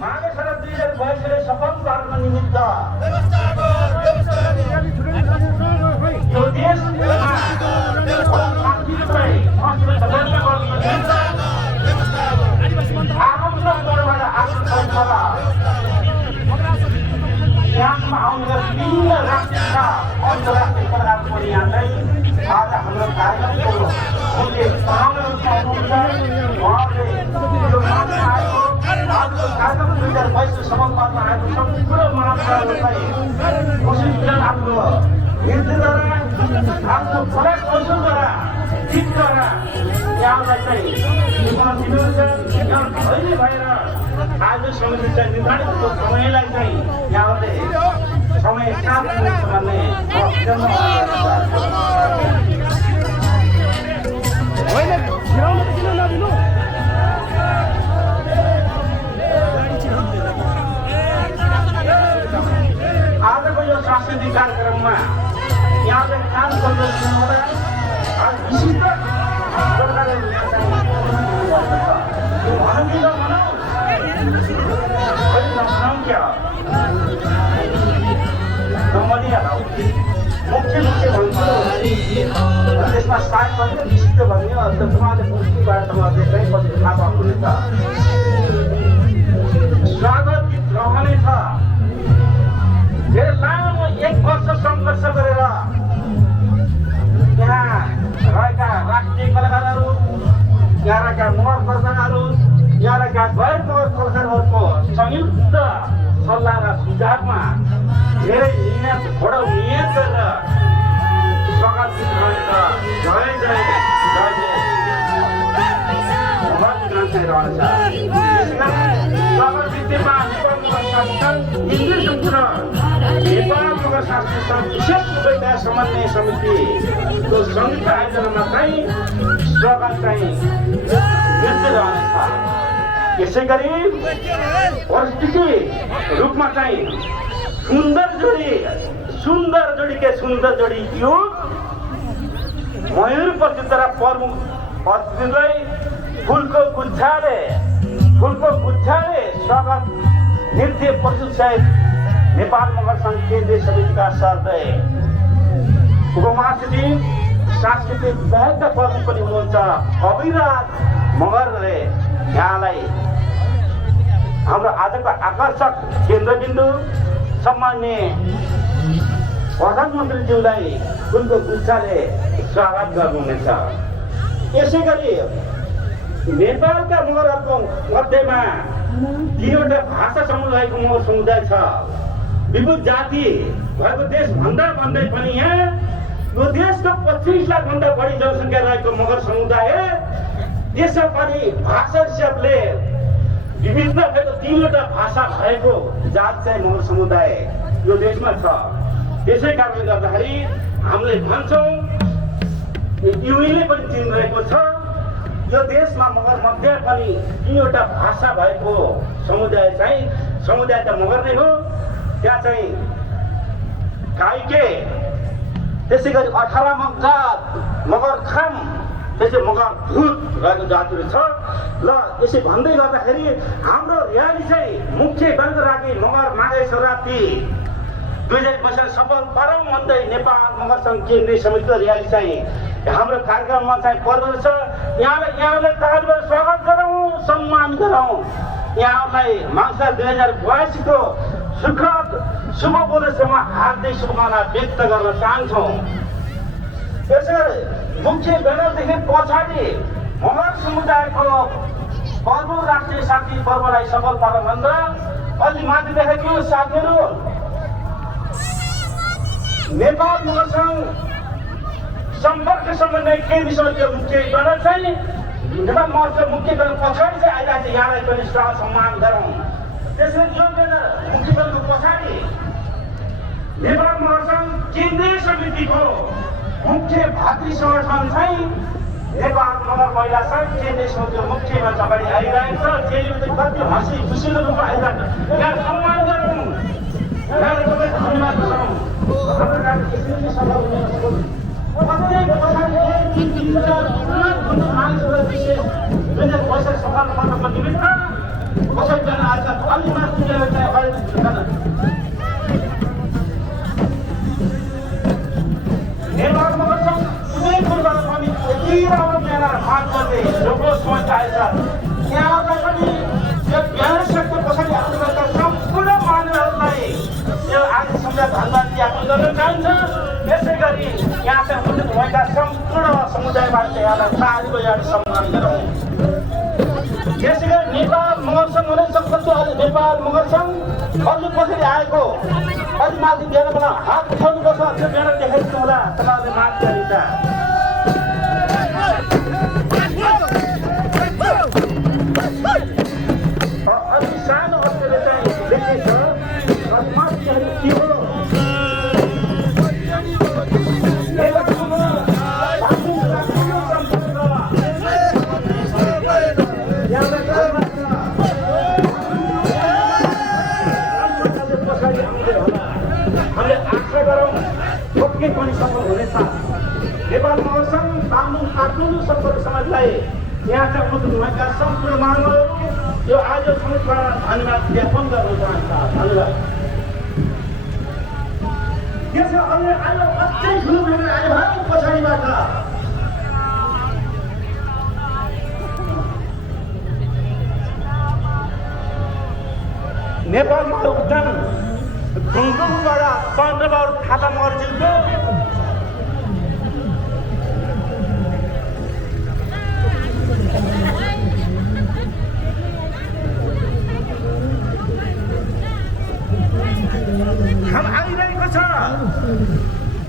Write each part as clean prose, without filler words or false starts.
माघे शरद 2022 सफल पार्न निमित्त यो देशमा शान्तिलाई आरम्भबाट आफ्नो यहाँमा आउने विभिन्न राष्ट्रिय र अन्तर्राष्ट्रिय पदार्थ पनि यहाँलाई आज हाम्रो कार्यक्रमको मुख्य सभामुख हुनुहुन्छ। उहाँले यो मान्न आएको आजको कार्यक्रम 2022 सफल पार्न आएको सम्पूर्ण महानुभावहरूलाई खुसी दिन आफ्नो हृदयद्वारा आफ्नो कला कौशलद्वारा गीतद्वारा यहाँलाई चाहिँ जीवन दिनुहुन्छ। यहाँ धैर्य भएर आज समिति चाहिँ निर्धारित समयलाई चाहिँ यहाँले समय साथ दिनुहुन्छ भन्ने आजको यो सांस्कृतिक कार्यक्रममा यहाँले काम गर्नुहुँदा आज विशिष्ट प्रकारले त्यसमा सायद पनि विशिष्ट भन्ने अन्त उहाँले पुष्टिबाट तपाईँहरूले चाहिँ पछि थाहा पाउनुहुनेछ। स्वागत गीत रहनेछ। धेरै लामो 1 वर्ष सङ्घर्ष गरेर यहाँ रहेका राष्ट्रिय कलाकारहरू, यहाँ रहेका मगर कलाकारहरू, यहाँ रहेका गैर मगर कलाकारहरूको संयुक्त सल्लाह र सुझावमा धेरै मिहिनेत बडो नियत गरेर स्वागत गीत रहेछ। जय जय जय जय स्वागत गीतमा नेपाल मगर शास्त्री सङ्घ विशेष रूपमा समन्वय समितिको संयुक्त आयोजनामा चाहिँ स्वागत चाहिँ नृत्य रहनेछ। यसै गरी परिस्थिति रूपमा चाहिँ सुन्दर जोडी यो मयूर प्रतिद्वारा प्रमुख अतिथिलाई फुलको गुच्छाले स्वागत नृत्य प्रस्तुत सहित नेपाल मगर सङ्घ केन्द्रीय समितिका सरदय उपमहासचिव सांस्कृतिक विभागका प्रमुख पनि हुनुहुन्छ अभिराज मगरले यहाँलाई हाम्रो आजको आकर्षक केन्द्रबिन्दु सम्मान्य प्रधानमन्त्रीज्यूलाई फुलको गुच्छाले स्वागत गर्नुहुनेछ। यसै गरी नेपालका मगरहरूको मध्येमा 3वटा भाषा समुदायको मगर समुदाय छ। विविध जाति भएको देश भन्दै पनि यहाँ यो देशको 25 लाखभन्दा बढी जनसङ्ख्या रहेको मगर समुदाय त्यसमा पनि भाषा हिसाबले विभिन्न भएको 3वटा भाषा भएको जात चाहिँ मगर समुदाय यो देशमा छ। त्यसै कारणले गर्दाखेरि हामीले भन्छौँ युएनले पनि चिनिरहेको छ यो देशमा मगर मध्ये पनि 3वटा भाषा भएको समुदाय त मगर नै हो। त्यहाँ चाहिँ काइके, त्यसै गरी 18 जात मगर खाम, त्यसै मगर भूत रहेको जातहरू छ। ल यसै भन्दै गर्दाखेरि हाम्रो र्याली चाहिँ मुख्य वर्ग राखी मगर माघे शिवरात्रि 2022 सफल पारौँ भन्दै नेपाल मगर सङ्घ केन्द्रीय समितिको र्याली चाहिँ हाम्रो कार्यक्रममा चाहिँ पर्व छ। यहाँलाई तालिमबाट स्वागत गरौँ, सम्मान गरौँ। यहाँलाई माघ 2022 को सुखद शुभ उपलक्ष्यमा हार्दिक शुभकामना व्यक्त गर्न चाहन्छौँ। त्यसै गरी मुख्य ब्यानरदेखि पछाडि मगर समुदायको पर्व राष्ट्रिय शान्ति पर्वलाई सफल पारौँ भन्दा अलि माथि देखेको साथीहरू नेपाल मगर सङ्घ सम्पर्क समन्वय केन्द्रीय समितिको मुख्य ब्यानर चाहिँ नेपाल मगर मुख्य ब्यानर पछाडि चाहिँ आइरहेको छ। यहाँलाई पनि सम्मान गरौँ। त्यसरी यो ब्यानर मुख्य ब्यानरको पछाडि नेपाल मगर सङ्घ केन्द्रीय समितिको मुख्य भातृ सङ्गठन चाहिँ नेपाल मगर महिला सङ्घ केन्द्रीय समितिको मुख्यमा अगाडि आइरहेको छ। चेलीले कति हँसी खुसीले रूपमा आइरहेको छ। यहाँ सम्मान गरौँ, यहाँलाई तपाईँ धन्यवाद गरौँ। सफल यहाँलाई पनि यो ब्यानर सकिए पछाडि आउनुभएका सम्पूर्ण मानवहरूलाई यो आजसम्म धन्यवाद ज्ञापन गर्न चाहन्छ। यसै गरी यहाँका उपस्थित भएका सम्पूर्ण समुदायबाट यहाँलाई तालीको यहाँ सम्मान गरौँ। यसै गरी नेपाल मगर सङ्घ हुने सक्दछु। अहिले नेपाल मगर सङ्घ अघि पछाडि आएको अलि माथि ब्यानरमा हात उठाउनुपर्छ। त्यो ब्यानर देखाइदिनु होला तपाईँहरूले माग गरिन्छ। अलि सानो अक्षरले चाहिँ लेखेको छ माथि के हो पनि सफल हुनेछ। नेपाल मगर सङ्घ बागलुङ काठमाडौँ सम्पर्क समाजलाई यहाँका उपस्थित भएका सम्पूर्ण महानुभावहरू यो आज समितिबाट धन्यवाद ज्ञापन गर्न चाहन्छ। धन्यवाद। त्यसो अहिले आयो अझै ठुलो भएर आयो भाइ पछाडिबाट नेपाल मगर उद्यान गङ्गुबाट चन्द्रबहादुर थापा मगरज्यूको हम आइरहेको छ।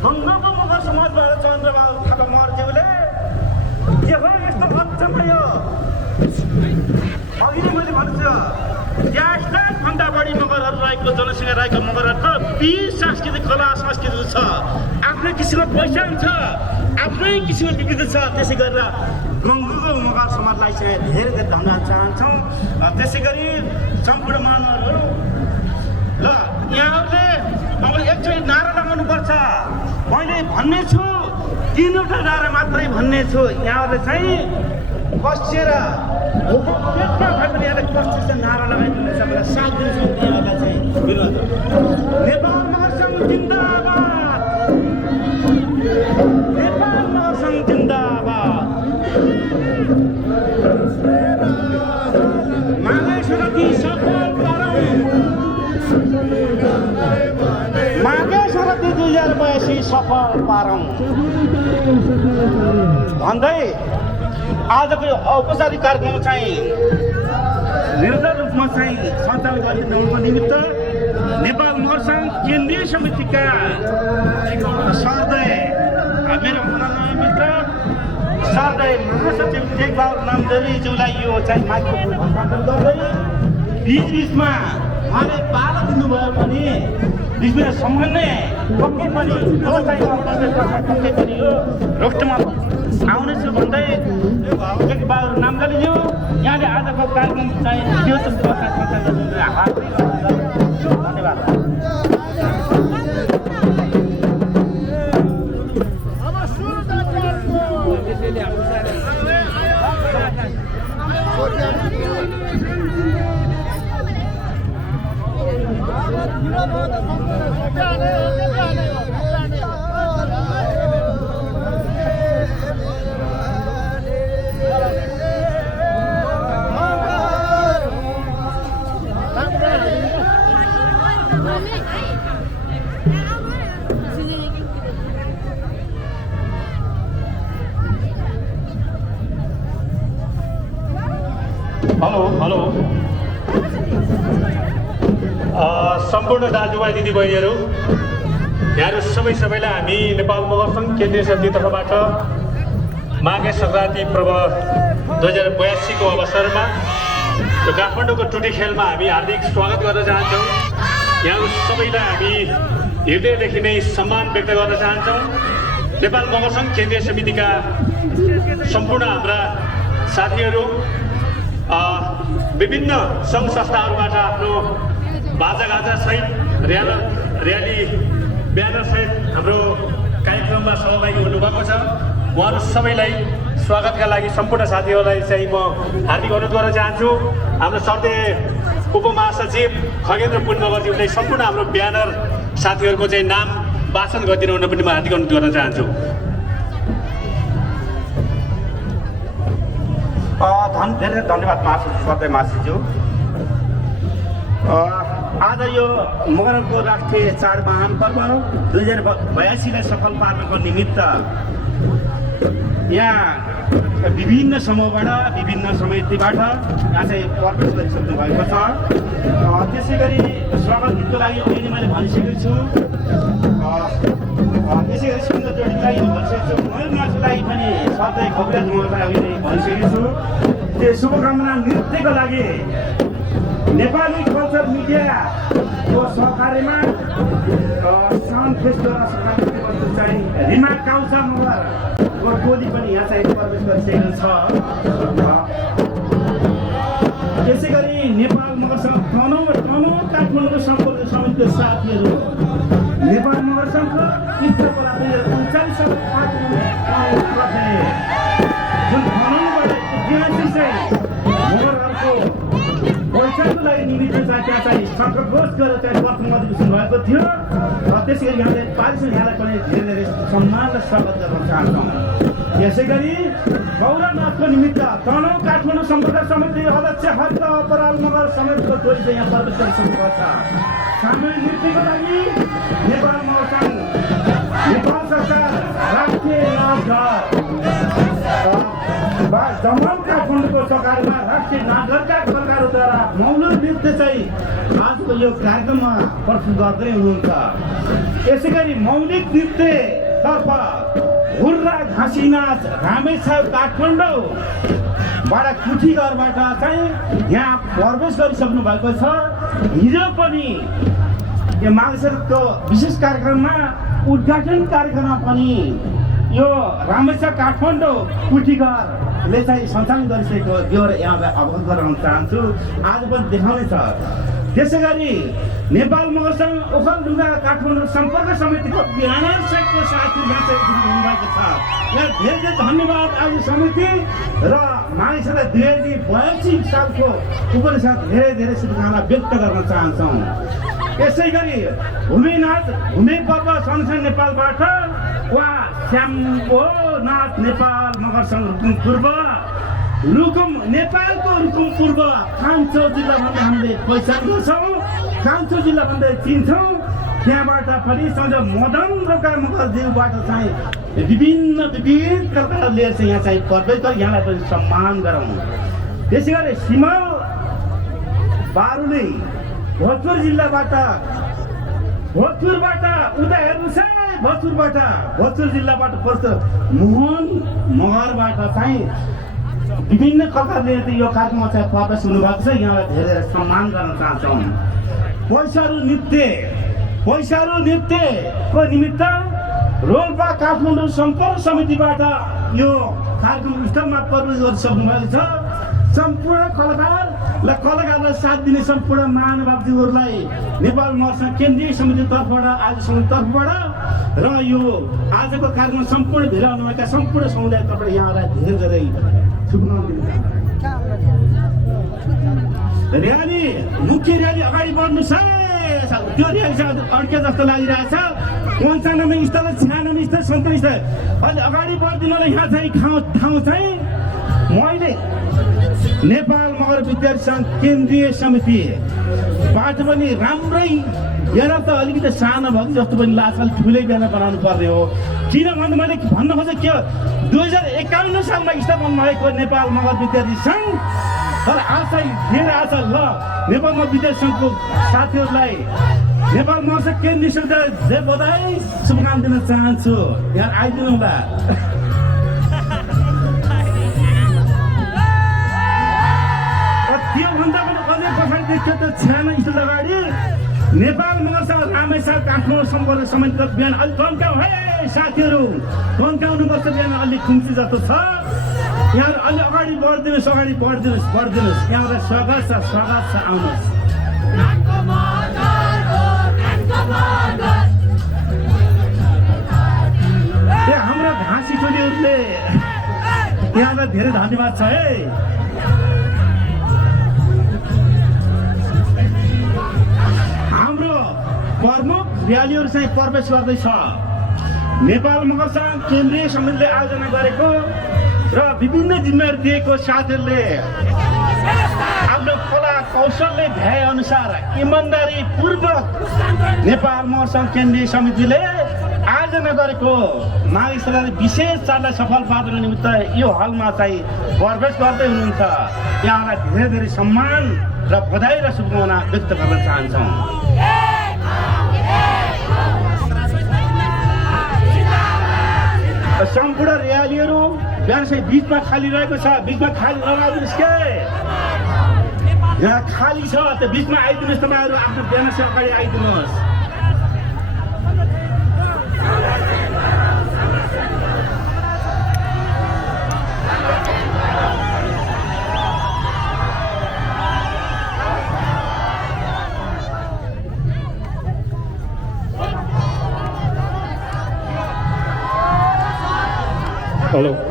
गङ्गको मगर समाजबाट चन्द्रबहादुर थापा मगरज्यूले के हो यस्तो अचम्म यो अघि नै मैले भन्छु 10 लाखभन्दा बढी मगरहरू रहेको जनसङ्ख्या रहेको मगरहरूको विविध सांस्कृतिक कला संस्कृति छ। आफ्नै किसिमको पहिचान छ, आफ्नै किसिमको विविधता छ। त्यसै गरेर गङ्गुको मगर समाजलाई चाहिँ धेरै धेरै धन्यवाद चाहन्छौँ। त्यसै गरी सम्पूर्ण मानवहरू ल यहाँहरूले अब एकचोटि नारा लगाउनुपर्छ। मैले भन्ने छु 3वटा नारा मात्रै भन्ने छु। यहाँहरूले चाहिँ कसिएर पेटमा भए पनि यहाँले कसिएर नारा लगाइदिनु सबैलाई साथ दिन्छु। यहाँहरूलाई चाहिँ विरोध नेपाल मगर सङ्घ जिन्दाबाद, नेपाल मगर सङ्घ जिन्दाबाद। माघे सङ्क्रान्ति सफल पारौँ, माघे सङ्क्रान्ति 2082 सफल पारौँ भन्दै आजको यो औपचारिक कार्यक्रम चाहिँ निरन्तर रूपमा चाहिँ सञ्चालन गरिदिनुको निमित्त नेपाल मगर सङ्घ केन्द्रीय समितिका सरदय मेरो मनोनयन मित्र सरदय महासचिव टेकबहादुर नामदरीज्यूलाई यो चाहिँ माइक्रोफोन हस्तान्तरण गर्दै बिचबिचमा उहाँले पालो दिनुभयो भने बिचबिच समन्वय पक्कै पनि पक्कै पनि यो रोक्टमा आउनेछु भन्दै टेकबहादुर नामदरीज्यू यहाँले आजको कार्यक्रम चाहिँ त्यो धन्यवाद। हेलो सम्पूर्ण दाजुभाइ दिदीबहिनीहरू, यहाँहरू सबैलाई हामी नेपाल मगर सङ्घ केन्द्रीय समिति तर्फबाट माघे सङ्क्रान्ति पर्व 2082 को अवसरमा यो काठमाडौँको टुटी खेलमा हामी हार्दिक स्वागत गर्न चाहन्छौँ। यहाँहरू सबैलाई हामी हृदयदेखि नै सम्मान व्यक्त गर्न चाहन्छौँ। नेपाल मगर सङ्घ केन्द्रीय समितिका सम्पूर्ण हाम्रा साथीहरू विभिन्न सङ्घ संस्थाहरूबाट आफ्नो बाजागाजा सहित र्याली ब्यानर सहित हाम्रो कार्यक्रममा सहभागी हुनुभएको छ। उहाँहरू सबैलाई स्वागतका लागि सम्पूर्ण साथीहरूलाई चाहिँ म हार्दिक अनुरोध गर्न चाहन्छु। हाम्रो सर्दे उपमहासचिव खगेन्द्र पुन मगरज्यूले सम्पूर्ण हाम्रो ब्यानर साथीहरूको चाहिँ नाम वाचन गरिदिनु हुन पनि म हार्दिक अनुरोध गर्न चाहन्छु। धेरै धन्यवाद सधैँ मासिज्यू। आज यो मगरको राष्ट्रिय चाड महापर्व 2082लाई सफल पार्नको निमित्त यहाँ विभिन्न समूहबाट विभिन्न समितिबाट यहाँ चाहिँ प्रवेश गरिसक्नु भएको छ। त्यसै गरी स्वागत गीतको लागि अहिले मैले भनिसकेको छु। त्यसै गरी सुन्दर जोडीको लागि भनिसकेको छु। मयूर नाचलाई पनि सधैँ खबरेज मलाई अहिले भनिसकेको छु। त्यो शुभकामना नृत्यको लागि नेपाली कल्चर मिडियाको सहकार्यमा साउन्ड फेस्टद्वारा चाहिँ रिमा काउसा मगरको टोली पनि यहाँ चाहिँ प्रवेश गरिसकेको छ। त्यसै गरी नेपाल मगर सङ्घ तनहुँ काठमाडौँको सम्पर्क समितिको साथीहरू नेपाल मगर सङ्घ इष्टकोला 2039 साल जुन तनहुँबाट मगरहरूको पैसाको लागि निमित्त चाहिँ त्यहाँ चाहिँ सङ्घर्ष गरेर चाहिँ प्रथम अधिवेशन भएको थियो। त्यसै गरी यहाँले पालिसन यहाँलाई पनि धेरै धेरै सम्मान र स्वागत गर्न चाहन्छौँ। त्यसै गरी गौरवनाथको निमित्त तनहुँ काठमाडौँ सम्पर्क समिति अध्यक्ष हरित अपराल मगर समेतको टोली चाहिँ यहाँ प्रवेश गरिसक्नु छ। सामूहिक नृत्यको लागि नेपाल मगर सङ्घ, नेपाल सरकार, राष्ट्रिय नाचघर जम्मू काठमाडौँको सहकार्यमा राष्ट्रिय नाचघरका सरकारद्वारा मौलिक नृत्य चाहिँ आजको यो कार्यक्रममा प्रस्तुत गर्दै हुनुहुन्छ। यसै गरी मौलिक नृत्यतर्फ हुर्रा घाँसी नाच रामेछाप काठमाडौँबाट कुठीघरबाट चाहिँ यहाँ प्रवेश गरिसक्नु भएको छ। हिजो पनि यो माघको विशेष कार्यक्रममा उद्घाटन कार्यक्रममा पनि यो रामेछाप काठमाडौँ कुठीघरले चाहिँ सञ्चालन गरिसकेको ब्यौरा यहाँलाई अवगत गराउन चाहन्छु। आज पनि देखाउने छ। त्यसै गरी नेपाल मगर सङ्घ ओखलढुङ्गा काठमाडौँ सम्पर्क समितिको 92को साथी हुनुभएको छ। यहाँ धेरै धेरै धन्यवाद। आज समिति र मानिसहरूलाई 2082 सालको उपलक्ष्यमा धेरै धेरै शुभकामना व्यक्त गर्न चाहन्छौँ। यसै गरी भूमिनाथ भूमि पर्व संगठन नेपालबाट उहाँ श्यामो नाथ नेपाल मगर सङ्घ रुकुम पूर्व नेपालको रुकुम पूर्व कान्छो जिल्ला भन्दा हामीले पहिचान गर्छौँ, कान्छो जिल्ला भन्दा चिन्छौँ। त्यहाँबाट पनि सँगै मदन रोका मगरज्यूबाट चाहिँ विभिन्न कलाकार लिएर चाहिँ यहाँ चाहिँ प्रवेश गरी यहाँलाई पनि सम्मान गरौँ। त्यसै गरी सिमल बारुले भोजपुर जिल्लाबाट उता हेर्नुहोस् है, भोजपुर जिल्लाबाट पर्छ मोहन मगरबाट चाहिँ विभिन्न कलाकारले यो कार्यक्रममा चाहिँ प्रवेश हुनुभएको छ। यहाँलाई धेरै धेरै सम्मान गर्न चाहन्छौँ। पैसारू नृत्यको निमित्त रोल्पा काठमाडौँ सम्पर्क समितिबाट यो कार्यक्रम स्थलमा प्रवेश गरिसक्नु भएको छ। सम्पूर्ण कलाकारलाई साथ दिने सम्पूर्ण महानुभावज्यूहरूलाई नेपाल मगर सङ्घ केन्द्रीय समिति तर्फबाट आज समिति तर्फबाट र यो आजको कार्यक्रम सम्पूर्ण भिड आउनुभएका सम्पूर्ण समुदाय तर्फबाट यहाँलाई धेरै धेरै शुभकामना दिन चाहन्छु। र्याली मुख्य र्याली अगाडि बढ्नुहोस् है। त्यो र्याली चाहिँ अड्के जस्तो लागिरहेछ। 95 स्थल 96 स्थल 97 स्थल अहिले अगाडि बढिदिनुलाई यहाँ चाहिँ ठाउँ चाहिँ मैले नेपाल मगर विद्यार्थी सङ्घ केन्द्रीय समितिबाट पनि राम्रै बिहान त अलिकति सानो भएको जस्तो पनि लाग्छ। अलिक ठुलै बिहान बनाउनु पर्ने हो। किन भन्दा मैले भन्न खोजेको के 2051 सालमा स्थापना भएको नेपाल मगर विद्यार्थी सङ्घ। तर आज चाहिँ धेरै आशा ल नेपाल मगर विद्यार्थी सङ्घको साथीहरूलाई नेपाल मगर सङ्घ केन्द्रीय समितिलाई धेरै बधाई शुभकामना दिन चाहन्छु। यहाँ आइदिनु होला। त्योभन्दा पनि अझै पछाडि देख्छ त 96 स्थल अगाडि नेपाल मगर सङ्घ रामेछाप काठमाडौँ सम्पर्क समितिको बिहान अलिक तन्काउ है साथीहरू, तन्काउनुपर्छ। बिहान अलिक खुम्ची जस्तो छ। यहाँ अलि अगाडि बढिदिनुहोस् यहाँलाई स्वागत छ आउनुहोस्। हाम्रो घाँसी टोलीहरूले यहाँलाई धेरै धन्यवाद छ है। प्रमुख र्यालीहरू चाहिँ प्रवेश गर्दैछ। नेपाल मगर सङ्घ केन्द्रीय समितिले आयोजना गरेको र विभिन्न जिम्मेवारी दिएको साथीहरूले आफ्नो कला कौशलले भ्याए अनुसार इमान्दारी पूर्वक नेपाल महासङ्घ केन्द्रीय समितिले आयोजना गरेको माघे सङ्क्रान्ति विशेष चाडलाई सफल पार्नको निमित्त यो हलमा चाहिँ प्रवेश गर्दै हुनुहुन्छ। यहाँलाई धेरै धेरै सम्मान र बधाई र शुभकामना व्यक्त गर्न चाहन्छौँ। सम्पूर्ण र्यालीहरू बिहान चाहिँ बिचमा खाली रहेको छ, बिचमा खाली नराखिदिनुहोस् के। यहाँ खाली छ, त्यो बिचमा आइदिनुहोस्। तपाईँहरू आफ्नो बिहान चाहिँ अगाडि आइदिनुहोस्।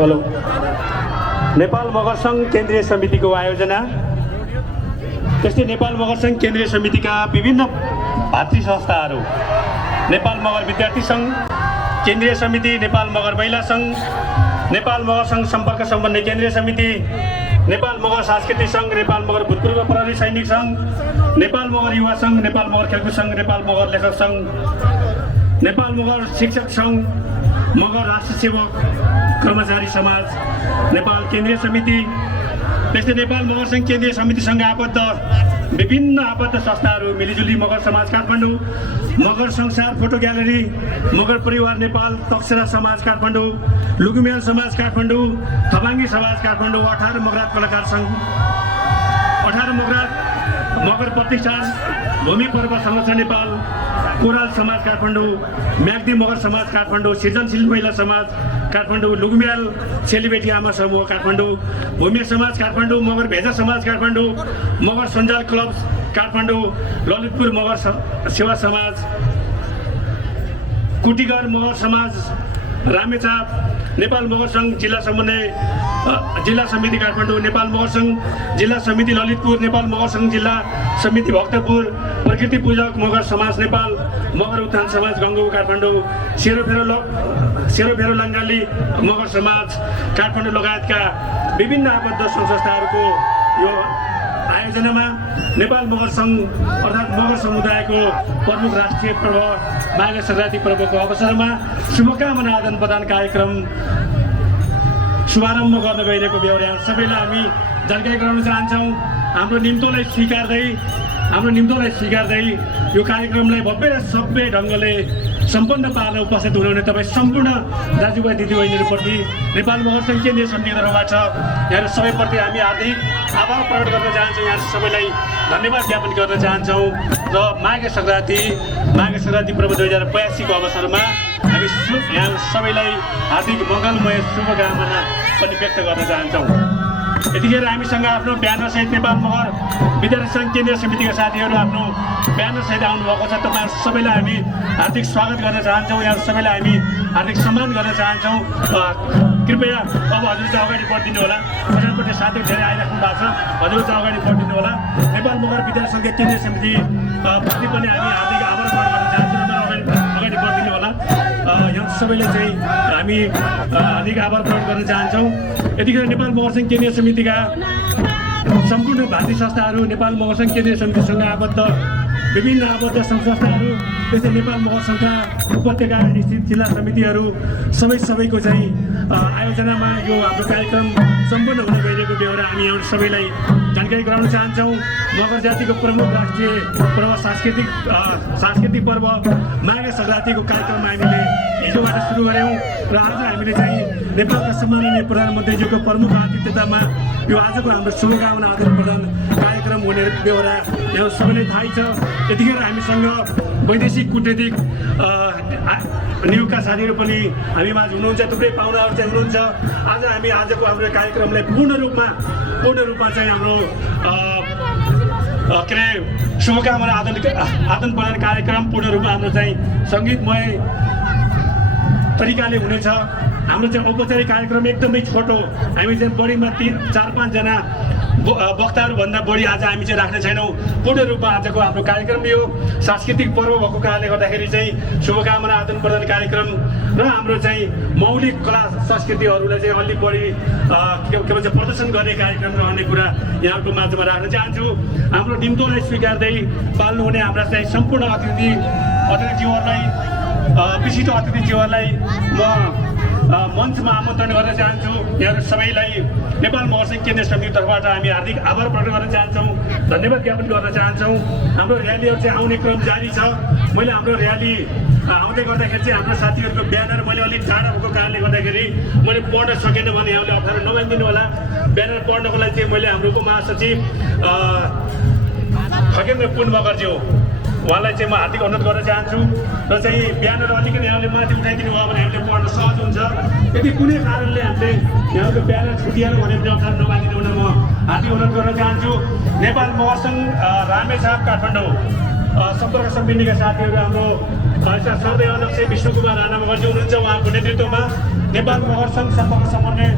हेलो नेपाल मगर सङ्घ केन्द्रीय समितिको आयोजना, त्यस्तै नेपाल मगर सङ्घ केन्द्रीय समितिका विभिन्न भातृ संस्थाहरू नेपाल मगर विद्यार्थी सङ्घ केन्द्रीय समिति, नेपाल मगर महिला सङ्घ, नेपाल मगर सङ्घ सम्पर्क सम्बन्धी केन्द्रीय समिति, नेपाल मगर सांस्कृतिक सङ्घ, नेपाल मगर भूतपूर्व प्रहरी सैनिक सङ्घ, नेपाल मगर युवा सङ्घ, नेपाल मगर खेलकुद सङ्घ, नेपाल मगर लेखक सङ्घ, नेपाल मगर शिक्षक सङ्घ, मगर राष्ट्र सेवक कर्मचारी समाज नेपाल केन्द्रीय समिति, त्यस्तै नेपाल मगर सङ्घ केन्द्रीय समितिसँग आबद्ध विभिन्न आबद्ध संस्थाहरू मिलिजुली मगर समाज काठमाडौँ, मगर संसार फोटो ग्यालरी, मगर परिवार नेपाल, तक्सेरा समाज काठमाडौँ, लुकुम्याल समाज काठमाडौँ, थबाङ्गी समाज काठमाडौँ, 18 मगरात कलाकार सङ्घ, 18 मगरात मगर प्रतिष्ठान, भूमि पर्व संरक्षण नेपाल, कोराल समाज काठमाडौँ, म्याग्दी मगर समाज काठमाडौँ, सृजनशील महिला समाज काठमाडौँ, लुकुम्याल सेलिब्रेटी आमा समूह काठमाडौँ, भूमि समाज काठमाडौँ, मगर भेजा समाज काठमाडौँ, मगर सञ्जाल क्लब काठमाडौँ, ललितपुर मगर सेवा समाज, कुटीगर मगर समाज रामेछाप, नेपाल मगर सङ्घ जिल्ला समिति काठमाडौँ, नेपाल मगर सङ्घ जिल्ला समिति ललितपुर, नेपाल मगर सङ्घ जिल्ला समिति भक्तपुर, प्रकृति पूजक मगर समाज नेपाल, मगर उत्थान समाज गङ्गो काठमाडौँ, सेरोफेरो लङ्गाली मगर समाज काठमाडौँ लगायतका विभिन्न आबद्ध सङ्घ संस्थाहरूको यो आयोजनामा नेपाल मगर सङ्घ अर्थात् मगर समुदायको प्रमुख राष्ट्रिय पर्व माघे सङ्क्रान्ति पर्वको अवसरमा शुभकामना आदान प्रदान कार्यक्रम शुभारम्भ गर्न गइरहेको बेहोरा सबैलाई हामी जानकारी गराउन चाहन्छौँ। हाम्रो निम्तोलाई स्वीकार्दै यो कार्यक्रमलाई भव्य र सभ्य ढङ्गले सम्पन्न पार्न उपस्थित हुनुहुने तपाईँ सम्पूर्ण दाजुभाइ दिदीबहिनीहरूप्रति नेपाल मगर सङ्घ केन्द्रीय समितिको तर्फबाट यहाँहरू सबैप्रति हामी हार्दिक आभार प्रकट गर्न चाहन्छौँ। यहाँ सबैलाई धन्यवाद ज्ञापन गर्न चाहन्छौँ र माघे सङ्क्रान्ति पर्व 2082 को अवसरमा हामी यहाँ सबैलाई हार्दिक मङ्गलमय शुभकामना पनि व्यक्त गर्न चाहन्छौँ। यतिखेर हामीसँग आफ्नो ब्यानरसहित नेपाल मगर विद्यार्थी सङ्घ केन्द्रीय समितिका साथीहरू आफ्नो ब्यानरसहित आउनुभएको छ। तपाईँहरू सबैलाई हामी हार्दिक स्वागत गर्न चाहन्छौँ। यहाँ सबैलाई हामी हार्दिक सम्मान गर्न चाहन्छौँ। कृपया अब हजुर चाहिँ अगाडि बढिदिनु होला। पछाडिपट्टि साथीहरू धेरै आइराख्नु भएको छ, हजुर चाहिँ अगाडि बढिदिनु होला। नेपाल मगर विद्यार्थी सङ्घ केन्द्रीय समिति प्रति पनि हामी हार्दिक आभार प्रकट गर्न चाहन्छौँ। अगाडि बढिदिनु होला। यहाँ सबैले चाहिँ हामी हार्दिक आभार प्रकट गर्न चाहन्छौँ। यतिखेर नेपाल मगर सङ्घ केन्द्रीय समितिका सम्पूर्ण भातृ संस्थाहरू, नेपाल मगर सङ्घ केन्द्रीय समितिसँग आबद्ध विभिन्न आबद्ध सङ्घ संस्थाहरू, त्यस्तै नेपाल मगर सङ्घका उपत्यका स्थित जिल्ला समितिहरू सबैको चाहिँ आयोजनामा यो हाम्रो कार्यक्रम सम्पन्न हुन गइरहेको बेहोरा हामी यहाँ सबैलाई जानकारी गराउन चाहन्छौँ। मगर जातिको प्रमुख राष्ट्रिय पर्व सांस्कृतिक पर्व माघे सङ्क्रान्तिको कार्यक्रम हामीले हिजोबाट सुरु गऱ्यौँ र आज हामीले चाहिँ नेपालका सम्माननीय प्रधानमन्त्रीज्यूको प्रमुख आतिथ्यतामा यो आजको हाम्रो शुभकामना आदान प्रदान कार्यक्रम हुने बेहोरा यहाँ सबैलाई थाहै छ। यतिखेर हामीसँग वैदेशिक कूटनीतिक नियोगका साथीहरू पनि हामी माझ हुनुहुन्छ, थुप्रै पाहुनाहरू चाहिँ हुनुहुन्छ। आज हामी आजको हाम्रो कार्यक्रमलाई पूर्ण रूपमा चाहिँ हाम्रो के अरे शुभकामना आदान प्रदान कार्यक्रम पूर्ण रूपमा हाम्रो चाहिँ सङ्गीतमय तरिकाले हुनेछ। हाम्रो चाहिँ औपचारिक कार्यक्रम एकदमै छोटो, हामी चाहिँ बढीमा 4-5 जना वक्ताहरूभन्दा बढी आज हामी चाहिँ राख्ने छैनौँ। पूर्ण रूपमा आजको हाम्रो कार्यक्रम यो सांस्कृतिक पर्व भएको कारणले गर्दाखेरि चाहिँ शुभकामना आदान प्रदान कार्यक्रम र हाम्रो चाहिँ मौलिक कला संस्कृतिहरूलाई चाहिँ अलिक बढी के भन्छ प्रदर्शन गर्ने कार्यक्रम रहने कुरा यहाँको माझमा राख्न चाहन्छु। हाम्रो निम्तोलाई स्वीकार्दै पाल्नुहुने हाम्रा चाहिँ सम्पूर्ण अतिथिज्यूहरूलाई विशिष्ट अतिथिज्यूहरूलाई म मञ्चमा आमन्त्रण गर्न चाहन्छु। यहाँहरू सबैलाई नेपाल महर्षि केन्द्रीय समितिको तर्फबाट हामी हार्दिक आभार प्रकट गर्न चाहन्छौँ, धन्यवाद ज्ञापन गर्न चाहन्छौँ। हाम्रो र्यालीहरू चाहिँ आउने क्रम जारी छ। मैले हाम्रो र्याली आउँदै गर्दाखेरि चाहिँ हाम्रो साथीहरूको ब्यानर मैले अलिक टाढा भएको कारणले गर्दाखेरि मैले पढ्न सकेन भने यहाँले अप्ठ्यारो नमानिदिनु होला। ब्यानर पढ्नको लागि चाहिँ मैले हाम्रो उपमहासचिव खगेन्द्र पुन मगर्ज्यू उहाँलाई चाहिँ म हार्दिक अनुरोध गर्न चाहन्छु र चाहिँ ब्यानर अलिकति यहाँले माथि उठाइदिनु भयो भने हामीले पढ्न सहज हुन्छ। यदि कुनै कारणले हामीले यहाँको ब्यानर छुटिएर भने पनि अप्ठ्यारो नमानिदिनु हुन म हार्दिक अनुरोध गर्न चाहन्छु। नेपाल महासङ्घ रामेछाप काठमाडौँ सम्पर्क समितिका साथीहरू हाम्रो सर्दै अध्यक्ष विष्णु कुमार राणा मगर्जी हुनुहुन्छ। उहाँको नेतृत्वमा नेपाल महासङ्घ सम्पर्क समन्वय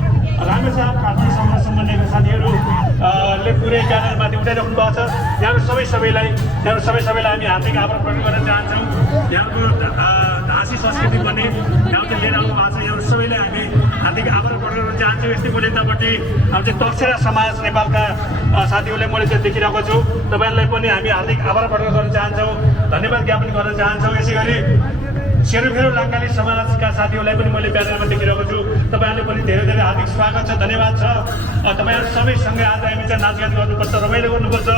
रामेछाप काठमाडौँ सम्पर्क समन्वयका साथीहरू ले पुरै ब्यानरमाथि उठाइराख्नु भएको छ। यहाँको सबैलाई हामी हार्दिक आभार प्रकट गर्न चाहन्छौँ। यहाँको हाँसी संस्कृति पनि यहाँ चाहिँ लिएर आउनु भएको छ। यहाँहरू सबैलाई हामी हार्दिक आभार प्रकट गर्न चाहन्छौँ। यस्तै मैले यतापट्टि हाम्रो चाहिँ तक्सेरा समाज नेपालका साथीहरूलाई मैले चाहिँ देखिरहेको छु। तपाईँहरूलाई पनि हामी हार्दिक आभार प्रकट गर्न चाहन्छौँ, धन्यवाद ज्ञापन गर्न चाहन्छौँ। यसै गरी सेरोफेरो लाङ्गाली समाजका साथीहरूलाई पनि मैले ब्यानरमा देखिरहेको छु। तपाईँहरूले पनि धेरै धेरै हार्दिक स्वागत छ, धन्यवाद छ। तपाईँहरू सबैसँगै आज हामी चाहिँ नाचगान गर्नुपर्छ, रमाइलो गर्नुपर्छ।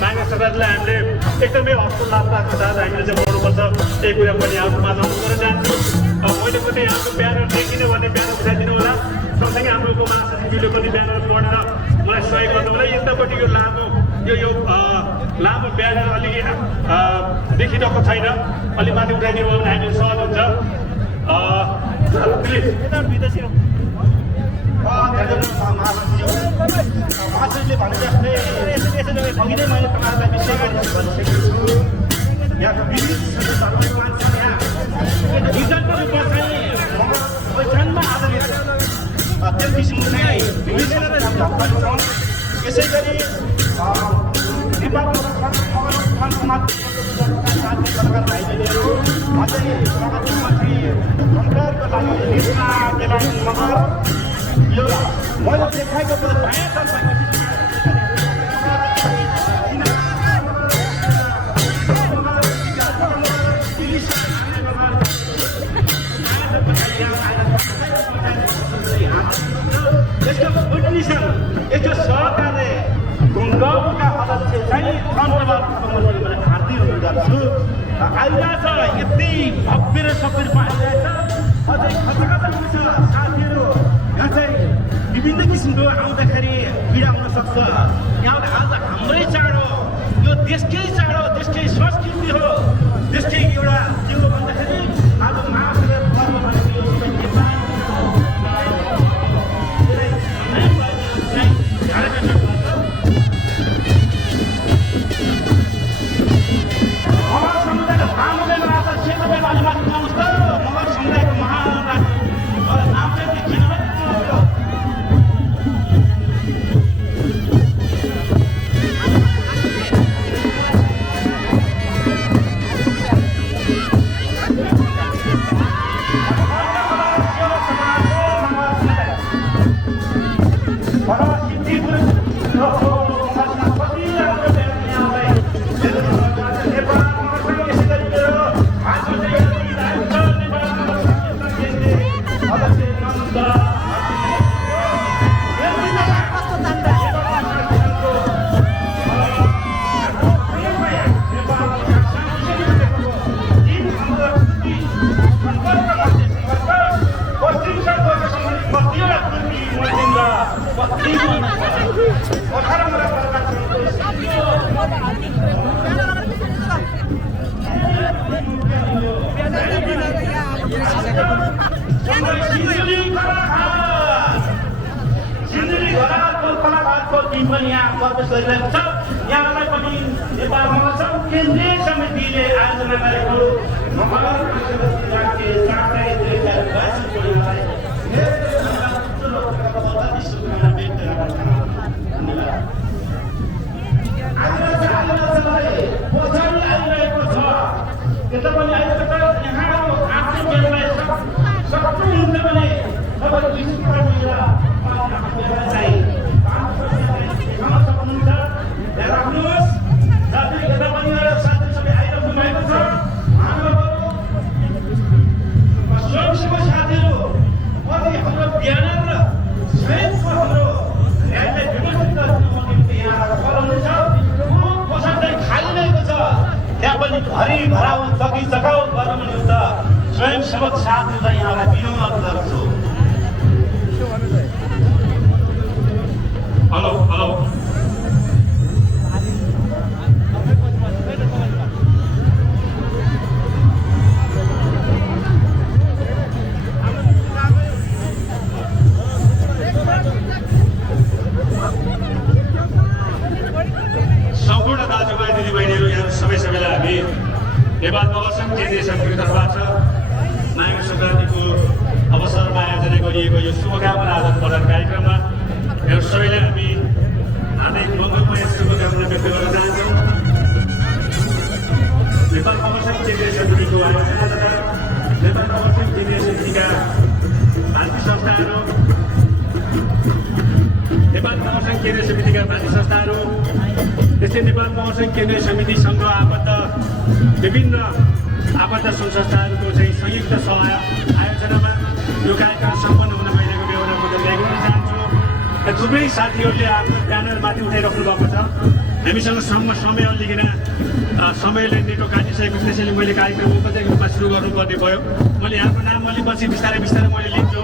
माघे सङ्क्रान्तिलाई हामीले एकदमै हर्षोल्लासका साथ हामीले चाहिँ बनाउनुपर्छ। त्यही कुरा पनि यहाँको माझमा गर्न चाहन्छु। मैले पनि यहाँको ब्यानर देखिनँ भने ब्यानर उठाइदिनु होला। सँगसँगै हाम्रो उपमहासचिवले पनि ब्यानर पढेर मलाई सहयोग गर्नु होला। यतापट्टि यो लामो ब्यानर अलिकति देखिरहेको छैन, अलि माथि उठाइदिनु भयो भने हामी सहज हुन्छ। महासचिवले भने जस्तै अघि नै मैले तपाईँहरूलाई विषय भनिसकेको छु। यहाँको विविध धर्मको मान्छे यहाँ हिजोको रूपमा चाहिँ पहिचानमा आधारित त्यो किसिमको चाहिँ यसै गरी नेपालको सरकार भाइबहिनीहरू अझै प्रधानमन्त्री सरकारको लागि निर्णय दिलाउनु मगर यो मैले देखाएको कुरो यस्तो सहकार्य गाउँका सदस्य चाहिँ धन्यवाद हार्दिक हुन गर्छु। आइरहेछ यति भव्य र सबै पाइरहेछ। अझै खचा साथीहरू यहाँ चाहिँ विभिन्न किसिमको आउँदाखेरि पीडा हुन सक्छ। यहाँ आज हाम्रै चाड हो, यो देशकै चाड हो, देशकै संस्कृति हो, देशकै एउटा के हो भन्दाखेरि आज महाशिवरात्रि पर्व भनेको यो टिम पनि यहाँ प्रवेश गरिरहेको छ। यहाँलाई पनि नेपाल महासङ्घ केन्द्रीय समितिले आयोजना गरेको धन्यवाद। साथै यता पनि एउटा साथी सबै आइरहनु भएको छ। महानुभावहरू, स्वयंसेवक साथीहरू, अनि हाम्रो ब्यानर र स्वयंको हाम्रो र्यालीलाई विकसित गर्नुको निम्ति यहाँ आएर बोलाउनुहुन्छ। पसल चाहिँ खाली रहेको छ, त्यहाँ पनि भरि भराउ जगी जगाउ गर्नु निम्त स्वयंसेवक साथीहरूलाई यहाँलाई विनम्र गर्छु। हेलो हेलो सम्पूर्ण दाजुभाइ दिदीबहिनीहरू यहाँ सबैलाई हामी नेपाल मगर सङ्घ केन्द्रीय समितिको तर्फबाट माघे सङ्क्रान्तिको अवसरमा आयोजना गरिएको यो शुभकामना आदान प्रदान कार्यक्रममा यो सबैलाई हामी हार्दिक मङ्गलमय शुभकामना व्यक्त गर्न चाहन्छौँ। नेपाल मगर सङ्घ केन्द्रीय समितिको आयोजना तथा नेपाल मगर सङ्घ केन्द्रीय समितिका भातृ संस्थाहरू, नेपाल मगर सङ्घ केन्द्रीय समितिका भातृ संस्थाहरू, त्यस्तै नेपाल मगर सङ्घ केन्द्रीय समितिसँग आबद्ध विभिन्न आबद्ध सङ्घ संस्थाहरूको चाहिँ संयुक्त आयोजनामा यो कार्यक्रम सम्पन्न हुन गइरहेको बेहोरा म ल्याइदिन चाहन्छु। थुप्रै साथीहरूले आफ्नो ब्यानर माथि उठाइराख्नु भएको छ। हामीसँग समय अलिकन समयले नेटो काटिसकेको त्यसैले मैले कार्यक्रम औपचारिक रूपमा सुरु गर्नुपर्ने भयो। मैले यहाँको नाम अलि पछि बिस्तारै बिस्तारै मैले लिन्छु।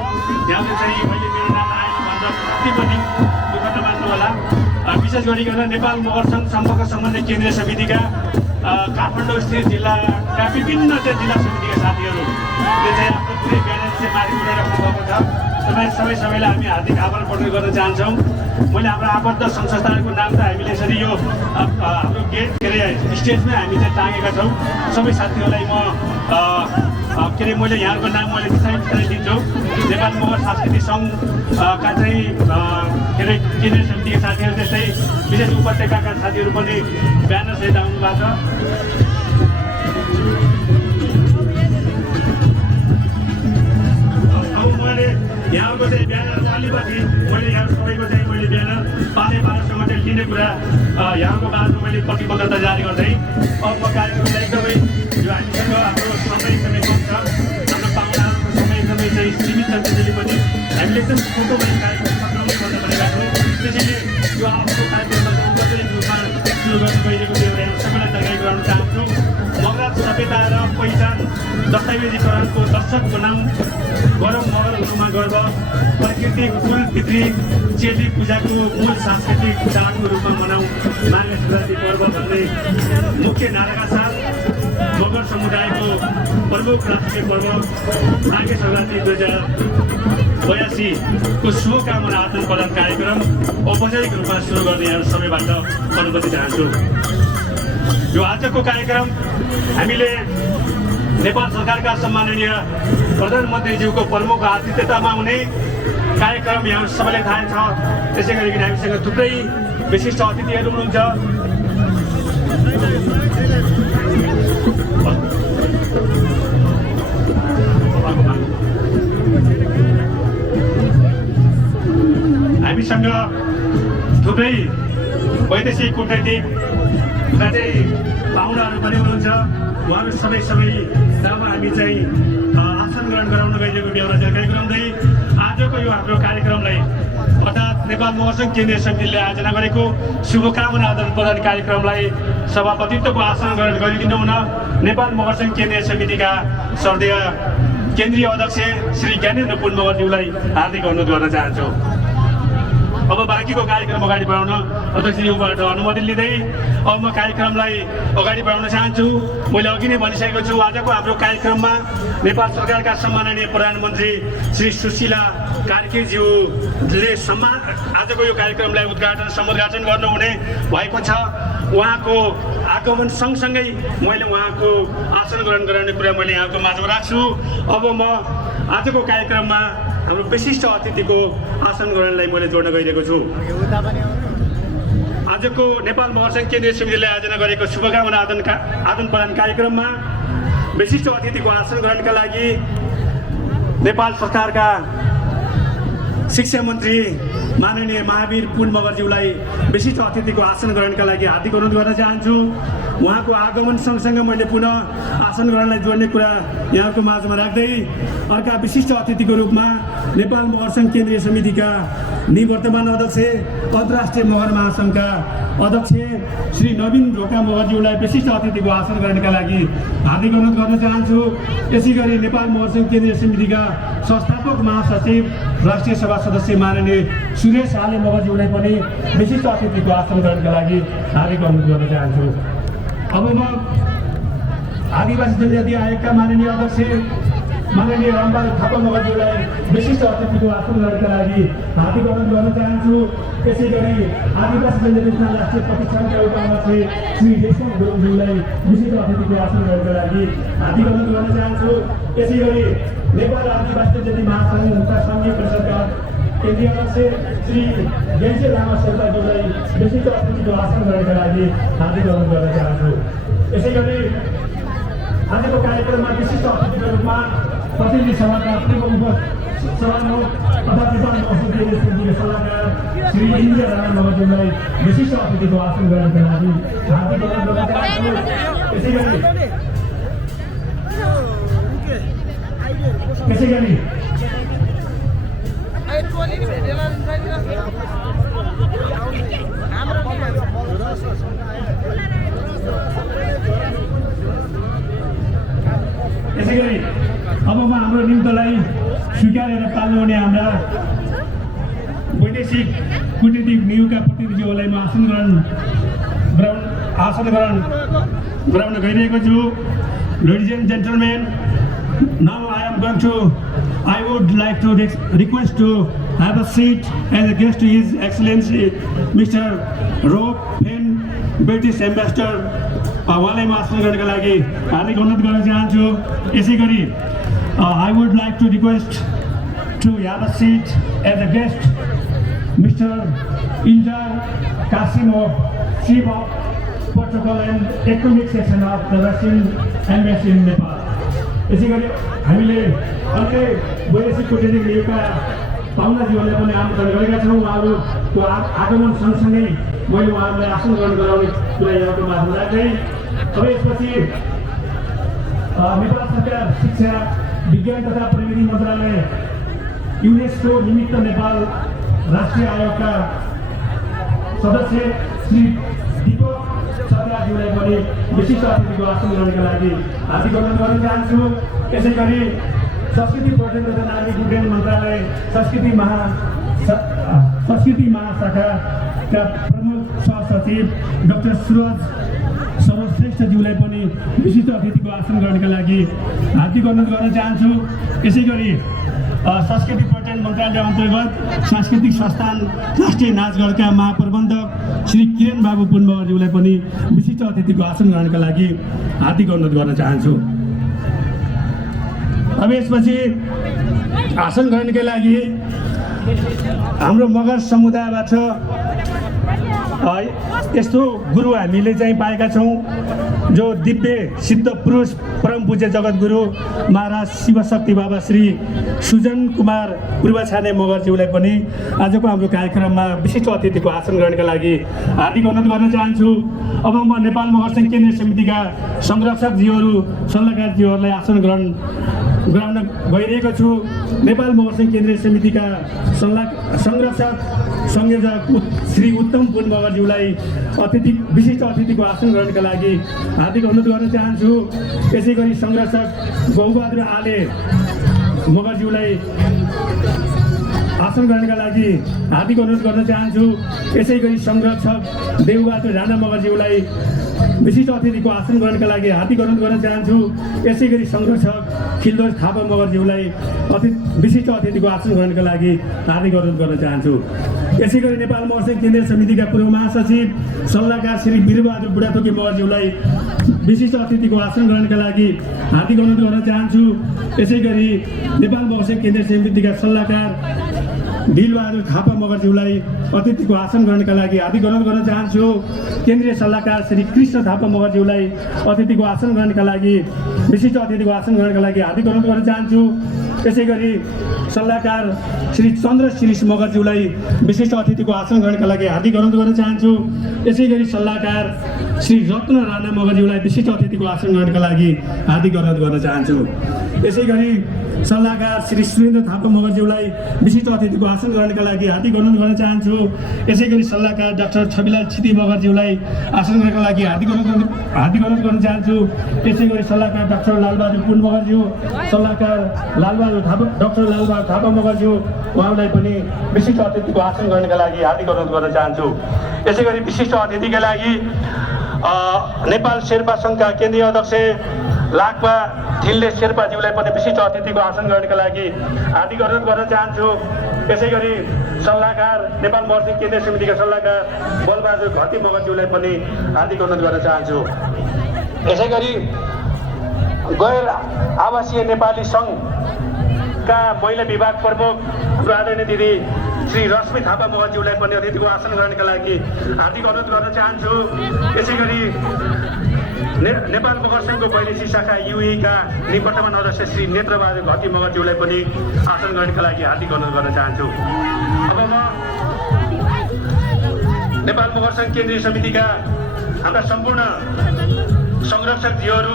यहाँले चाहिँ मैले मेरो नाम आएन भन्दा कति पनि दुःख नमान्नु होला। विशेष गरिकन नेपाल मगर सङ्घ सम्पर्क समन्वय केन्द्रीय समितिका काठमाडौँ स्थित जिल्लाका विभिन्न चाहिँ जिल्ला समितिका साथीहरूले चाहिँ आफ्नो पुरै ब्यानर चाहिँ माथि उठाइराख्नु भएको छ। तपाईँ सबैलाई हामी हार्दिक आभार प्रकट गर्न चाहन्छौँ। मैले हाम्रो आबद्ध सङ्घ संस्थाहरूको नाम त हामीले यसरी यो हाम्रो गेट के अरे स्टेजमै हामी चाहिँ टाँगेका छौँ। सबै साथीहरूलाई म के अरे मैले यहाँको नाम मैले बिस्तारै लिन्छु। नेपाल मगर सांस्कृतिक सङ्घका चाहिँ के अरे केन्द्रीय समितिका साथीहरू, त्यस्तै विशेष उपत्यकाका साथीहरू पनि ब्यानर सहित आउनु भएको छ। यहाँको चाहिँ ब्यानर अलिकति मैले यहाँ सबैको चाहिँ मैले ब्यानर पालेसम्म चाहिँ लिने कुरा यहाँको बारेमा मैले प्रतिबद्धता जारी गर्दै अब म कार्यक्रमलाई एकदमै यो हामीसँग हाम्रो समय एकदमै कम छ। हाम्रो पाहुनाहरूको समय एकदमै चाहिँ सीमित छ। त्यसैले पनि हामीले एकदम छोटोमा कार्यक्रम सघाउने गर्न भनेका छौँ। त्यसैले यो आफ्नो कार्यक्रममा औपचारिक रूपमा सुरु गर्नु गइरहेको बेहोरा सबैलाई जानकारी गराउन चाहन्छु। मगर सभ्यता र पहिचान दस्तावेजीकरणको दर्शक बनाऊ, गरौँ मगरहरूमा गर्व, प्राकृतिक कुल पितृ चेली पूजाको मूल सांस्कृतिक चाडको रूपमा मनाऊ माघे सङ्क्रान्ति पर्व भन्ने मुख्य नाराका साथ मगर समुदायको प्रमुख राष्ट्रिय पर्व माघे सङ्क्रान्ति 2082 को शुभकामना आदान प्रदान कार्यक्रम औपचारिक रूपमा सुरु गर्ने यहाँ सबैबाट अनुमति चाहन्छु। यो आजको कार्यक्रम हामीले नेपाल सरकारका सम्माननीय प्रधानमन्त्रीज्यूको प्रमुख आतिथ्यतामा हुने कार्यक्रम यहाँ सबैलाई थाहा छ। त्यसै गरिकन हामीसँग थुप्रै विशिष्ट अतिथिहरू हुनुहुन्छ। हामीसँग थुप्रै वैदेशिक कूटनीतिक चाहिँ पाहुनाहरू पनि हुनुहुन्छ। उहाँहरू सबै जब हामी चाहिँ आसन ग्रहण गराउन गइरहेको बेहोरा जानकारी गराउँदै आजको यो हाम्रो कार्यक्रमलाई अर्थात् नेपाल मगर सङ्घ केन्द्रीय समितिले आयोजना गरेको शुभकामना आदान प्रदान कार्यक्रमलाई सभापतित्वको आसन ग्रहण गरिदिनु हुन नेपाल मगर सङ्घ केन्द्रीय समितिका श्रद्धेय केन्द्रीय अध्यक्ष श्री ज्ञानेन्द्र पुन मगरज्यूलाई हार्दिक अनुरोध गर्न चाहन्छु। अब बाँकीको कार्यक्रम अगाडि बढाउन अध्यक्षज्यूबाट अनुमति लिँदै अब म कार्यक्रमलाई अगाडि बढाउन चाहन्छु। मैले अघि नै भनिसकेको छु, आजको हाम्रो कार्यक्रममा नेपाल सरकारका सम्माननीय प्रधानमन्त्री श्री सुशीला कार्कीज्यूले आजको यो कार्यक्रमलाई समुद्घाटन गर्नुहुने भएको छ। उहाँको आगमन सँगसँगै मैले उहाँको आसन ग्रहण गराउने कुरा मैले यहाँको माझमा राख्छु। अब म आजको कार्यक्रममा हाम्रो विशिष्ट अतिथिको आसन ग्रहणलाई मैले जोड्न गइरहेको छु। आजको नेपाल मगर सङ्घ केन्द्रीय समितिले आयोजना गरेको शुभकामना आदान प्रदान कार्यक्रममा विशिष्ट अतिथिको आसन ग्रहणका लागि नेपाल सरकारका शिक्षा मन्त्री माननीय महावीर पुन मगरज्यूलाई विशिष्ट अतिथिको आसन ग्रहणका लागि हार्दिक अनुरोध गर्न चाहन्छु। उहाँको आगमन सँगसँगै मैले पुनः आसन ग्रहणलाई जोड्ने कुरा यहाँको माझमा राख्दै अर्का विशिष्ट अतिथिको रूपमा नेपाल मगर सङ्घ केन्द्रीय समितिका निवर्तमान अध्यक्ष अन्तर्राष्ट्रिय मगर महासङ्घका अध्यक्ष श्री नवीन ढोका मगरज्यूलाई विशिष्ट अतिथिको आसन ग्रहणका लागि हार्दिक अनुरोध गर्न चाहन्छु। यसै गरी नेपाल मगर सङ्घ केन्द्रीय समितिका संस्थापक महासचिव राष्ट्रिय सभा सदस्य माननीय सुरेश हाले मगरज्यूलाई पनि विशिष्ट अतिथिको आसन ग्रहणका लागि हार्दिक अनुरोध गर्न चाहन्छु। अब म आदिवासी जनजाति आयोगका माननीय अध्यक्ष माननीय रामबहादुर थापा मगरज्यूलाई विशिष्ट अतिथिको आसन ग्रहणका लागि हार्दिक अनुरोध गर्न चाहन्छु। यसै गरी आदिवासी जनजाति राष्ट्रिय प्रतिष्ठानका उपाध्यक्ष श्री रेशम गुरुङज्यूलाई विशिष्ट अतिथिको आसन ग्रहणका लागि हार्दिक अनुरोध गर्न चाहन्छु। यसै गरी नेपाल आदिवासी जनजाति महासङ्घका सङ्घीय परिषदका केन्द्रीय अध्यक्ष श्री गेन्से लामा शेर्पाज्यूलाई विशिष्ट अतिथिको आसन ग्रहणका लागि हार्दिक अनुरोध गर्न चाहन्छु। यसै गरी आजको कार्यक्रममा विशिष्ट अतिथिको रूपमा प्रतिनिधि सभाका पूर्व सभामुख तथा नेपाल संसदीय समितिका सल्लाहकार श्री इन्द्र राणा मगरज्यूलाई विशिष्ट अतिथिको आसन ग्रहणका लागि हार्दिक अनुरोध गर्न चाहन्छु। यसै गरी अब म हाम्रो निम्तलाई स्वीकारेर पाल्नुहुने हाम्रा वैदेशिक कूटनीतिक नियोगका प्रतिनिधिहरूलाई म आसन ग्रहण गराउन गइरहेको छु। Ladies and gentlemen, now I would like to request to have a seat as a guest to His Excellency Mr. Rob Penn, British Ambassador. उहाँलाई म आसन ग्रहणका लागि हार्दिक अनुरोध गर्न चाहन्छु। यसै गरी I would like to request to have a seat as a guest Mr. Iljar Kasimov, Chief of Protocol and Economic Section of the Russian Embassy in Nepal. यसै गरी हामीले अर्कै वैदेशिक कूटनीतिक नियोगका पाहुनाज्यूहरूलाई पनि आमन्त्रण गरेका छौँ। उहाँहरूको आगमन सँगसँगै मैले उहाँहरूलाई आसन ग्रहण गराउने कुरा यहाँको माझमा राख्दै अब यसपछि नेपाल सरकार शिक्षा विज्ञान तथा प्रविधि मन्त्रालय युनेस्को निमित्त नेपाल राष्ट्रिय आयोगका सदस्य श्री दीपक छत्याज्यूलाई पनि विशिष्ट अतिथिको आसन ग्रहणका लागि हार्दिक अनुरोध गर्न चाहन्छु। यसै गरी संस्कृति पर्यटन तथा नागरिक उड्डयन मन्त्रालय संस्कृति महाशाखाका प्रमुख सहसचिव डाक्टर सुरज सर्वश्रेष्ठज्यूलाई पनि विशिष्ट अतिथिको आसन ग्रहणका लागि हार्दिक अनुरोध गर्न चाहन्छु। यसै गरी संस्कृति पर्यटन मन्त्रालय अन्तर्गत सांस्कृतिक संस्थान राष्ट्रिय नाचगढका महाप्रबन्धक श्री किरण बाबु पुन मगरज्यूलाई पनि विशिष्ट अतिथिको आसन ग्रहणका लागि हार्दिक अनुरोध गर्न चाहन्छु। अब यसपछि आसन ग्रहणका लागि हाम्रो मगर समुदायबाट यस्तो गुरु हामीले चाहिँ पाएका छौँ जो दिव्य सिद्ध पुरुष परम पूज्य जगतगुरु महाराज शिवशक्ति बाबा श्री सुजन कुमार पूर्वाछाने मगरज्यूलाई पनि आजको हाम्रो कार्यक्रममा विशिष्ट अतिथिको आसन ग्रहणका लागि हार्दिक अनुरोध गर्न चाहन्छु। अब म नेपाल मगर सङ्घ केन्द्रीय समितिका संरक्षकज्यूहरू सल्लाहकारज्यूहरूलाई आसन ग्रहण गराउन गइरहेको छु। नेपाल मगर सङ्घ केन्द्रीय समितिका संरक्षक संयोजक श्री उत्तम पुन मगरज्यूलाई विशिष्ट अतिथिको आसन ग्रहणका लागि हार्दिक अनुरोध गर्न चाहन्छु। यसै गरी संरक्षक गौबहादुर आले मगरज्यूलाई आसन ग्रहणका लागि हार्दिक अनुरोध गर्न चाहन्छु। यसै गरी संरक्षक देवबहादुर राणा मगरज्यूलाई विशिष्ट अतिथिको आसन ग्रहणका लागि हार्दिक अनुरोध गर्न चाहन्छु। यसै गरी संरक्षक खिलदोज थापा मगरज्यूलाई विशिष्ट अतिथिको आसन ग्रहणका लागि हार्दिक अनुरोध गर्न चाहन्छु। यसै गरी नेपाल मगर सङ्घ केन्द्रीय समितिका पूर्व महासचिव सल्लाहकार श्री वीरबहादुर बुढाथोकी मगरज्यूलाई विशिष्ट अतिथिको आसन ग्रहणका लागि हार्दिक अनुरोध गर्न चाहन्छु। यसै गरी नेपाल मगर सङ्घ केन्द्रीय समितिका सल्लाहकार दिलबहादुर थापा मगरज्यूलाई अतिथिको आसन ग्रहणका लागि हार्दिक अनुरोध गर्न चाहन्छु। केन्द्रीय सल्लाहकार श्री कृष्ण थापा मगरज्यूलाई अतिथिको आसन ग्रहणका लागि विशिष्ट अतिथिको आसन ग्रहणका लागि हार्दिक अनुरोध गर्न चाहन्छु। यसै गरी सल्लाहकार श्री चन्द्र शिरीष मगरज्यूलाई विशिष्ट अतिथिको आसन ग्रहणका लागि हार्दिक अनुरोध गर्न चाहन्छु। यसै गरी सल्लाहकार श्री रत्न राणा मगरज्यूलाई विशिष्ट अतिथिको आसन ग्रहणका लागि हार्दिक अनुरोध गर्न चाहन्छु। यसै गरी सल्लाहकार श्री सुरेन्द्र थापा मगरज्यूलाई विशिष्ट अतिथिको आसन ग्रहणका लागि हार्दिक अनुरोध गर्न चाहन्छु। यसै गरी सल्लाहकार डाक्टर छविलाल छिती मगरज्यूलाई आसन ग्रहणका लागि हार्दिक अनुरोध गर्न चाहन्छु। यसै गरी सल्लाहकार डाक्टर लालबहादुर पुन मगरज्यू, सल्लाहकार डाक्टर लालबहादुर थापा मगरज्यू, उहाँलाई पनि विशिष्ट अतिथिको आसन ग्रहणका लागि हार्दिक अनुरोध गर्न चाहन्छु। यसै गरी विशिष्ट अतिथिका लागि नेपाल शेर्पा सङ्घका केन्द्रीय अध्यक्ष लाक्पा थिल्ले शेर्पाज्यूलाई पनि विशिष्ट अतिथिको आसन ग्रहणका लागि हार्दिक अनुरोध गर्न चाहन्छु। यसै गरी सल्लाहकार नेपाल मगरसिंह केन्द्रीय समितिका सल्लाहकार बलबहादुर घती मगरज्यूलाई पनि हार्दिक अनुरोध गर्न चाहन्छु। यसै गरी गैर आवासीय नेपाली सङ्घका महिला विभाग प्रमुख हाम्रो आदरणीय दिदी श्री रश्मि थापा मगरज्यूलाई पनि अतिथिको आसन ग्रहणका लागि हार्दिक अनुरोध गर्न चाहन्छु। यसै गरी नेपाल मगर सङ्घको वैदेशिक शाखा युएका निवर्तमान अध्यक्ष श्री नेत्रबहादुर घती मगरज्यूलाई पनि आसन ग्रहणका लागि हार्दिक अनुरोध गर्न चाहन्छु। अब म नेपाल मगर सङ्घ केन्द्रीय समितिका हाम्रा सम्पूर्ण संरक्षकज्यूहरू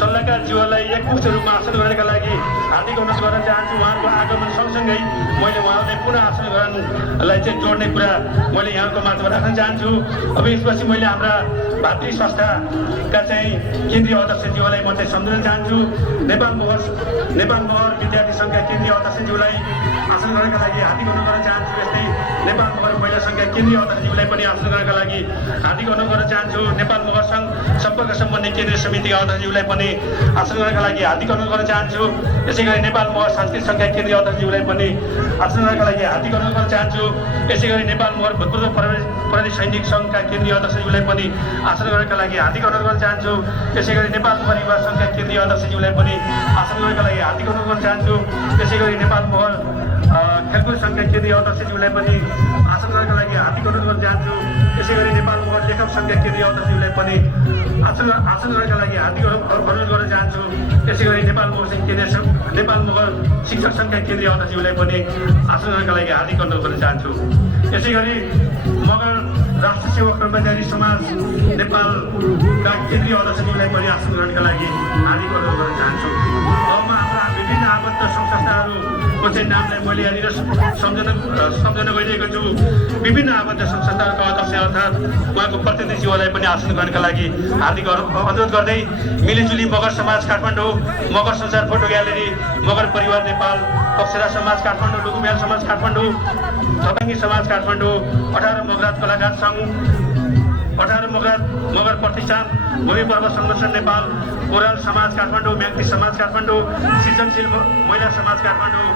सल्लाहकारज्यूहरूलाई एकमुष्ट रूपमा आसन ग्रहणका लागि हार्दिक अनुरोध गर्न चाहन्छु। उहाँहरूको आगमन सँगसँगै मैले उहाँहरूलाई पुनः आसन ग्रहणलाई चाहिँ जोड्ने कुरा मैले यहाँको माझमा राख्न चाहन्छु। अब यसपछि मैले हाम्रा भातृ संस्थाका चाहिँ केन्द्रीय अध्यक्षज्यूलाई म चाहिँ सम्झाउन चाहन्छु। नेपाल मगर विद्यार्थी सङ्घका केन्द्रीय अध्यक्षज्यूलाई आसन ग्रहणका लागि हार्दिक अनुरोध गर्न चाहन्छु। यस्तै नेपाल मगर महिला सङ्घका केन्द्रीय अध्यक्षज्यूलाई पनि आसन ग्रहणका लागि हार्दिक अनुरोध गर्न चाहन्छु। नेपाल मगर सङ्घ सम्पर्क सम्बन्धी केन्द्रीय समितिका अध्यक्षज्यूलाई पनि आसन ग्रहणका लागि हार्दिक अनुरोध गर्न चाहन्छु। यसै गरी नेपाल मगर सांस्कृतिक सङ्घका केन्द्रीय अध्यक्षज्यूलाई पनि आसन ग्रहणका लागि हार्दिक अनुरोध गर्न चाहन्छु। यसै गरी नेपाल मगर भूतपूर्व प्रहरी सैनिक सङ्घका केन्द्रीय अध्यक्षज्यूलाई पनि आसन ग्रहणका लागि हार्दिक अनुरोध गर्न चाहन्छु। यसै गरी नेपाल परिवार सङ्घका केन्द्रीय अध्यक्षज्यूलाई पनि आसन ग्रहणका लागि हार्दिक अनुरोध गर्न चाहन्छु। यसै गरी नेपाल मगर खेलकुद सङ्घका केन्द्रीय अध्यक्षज्यूलाई पनि आसन ग्रहणका लागि हार्दिक अनुरोध गर्न चाहन्छु। यसै गरी नेपाल मगर लेखक सङ्घका केन्द्रीय अध्यक्षज्यूलाई पनि आसन ग्रहणका लागि हार्दिक अनुरोध गर्न चाहन्छु। यसै गरी नेपाल मगर शिक्षक सङ्घका केन्द्रीय अध्यक्षज्यूलाई पनि आसन ग्रहणका लागि हार्दिक अनुरोध गर्न चाहन्छु। यसै गरी मगर राष्ट्र सेवा कर्मचारी समाज नेपालका केन्द्रीय अध्यक्षज्यूलाई पनि आसन ग्रहणका लागि हार्दिक अनुरोध गर्न चाहन्छु। अब म हाम्रा विभिन्न आबद्ध सङ्घ संस्थाहरूको चाहिँ नामलाई मैले यहाँनिर सम्झना गरिरहेको छु। विभिन्न आबद्ध सङ्घ संस्थाहरूको अध्यक्ष अर्थात् उहाँको प्रतिनिधिज्यूलाई पनि आसन ग्रहणका लागि हार्दिक अनुरोध गर्दै मिलिजुली मगर समाज काठमाडौँ, मगर संसार फोटो ग्यालेरी, मगर परिवार नेपाल, अप्सरा समाज काठमाडौँ, लुकुम्याल समाज काठमाडौँ, थपाङ्गी समाज काठमाडौँ, 18 मगरात कलाकार सङ्घ, 18 मगर प्रतिष्ठान, भूमि पर्व संरक्षण नेपाल, कोराल समाज काठमाडौँ, म्याग्दी समाज काठमाडौँ, सृजनशील महिला समाज काठमाडौँ,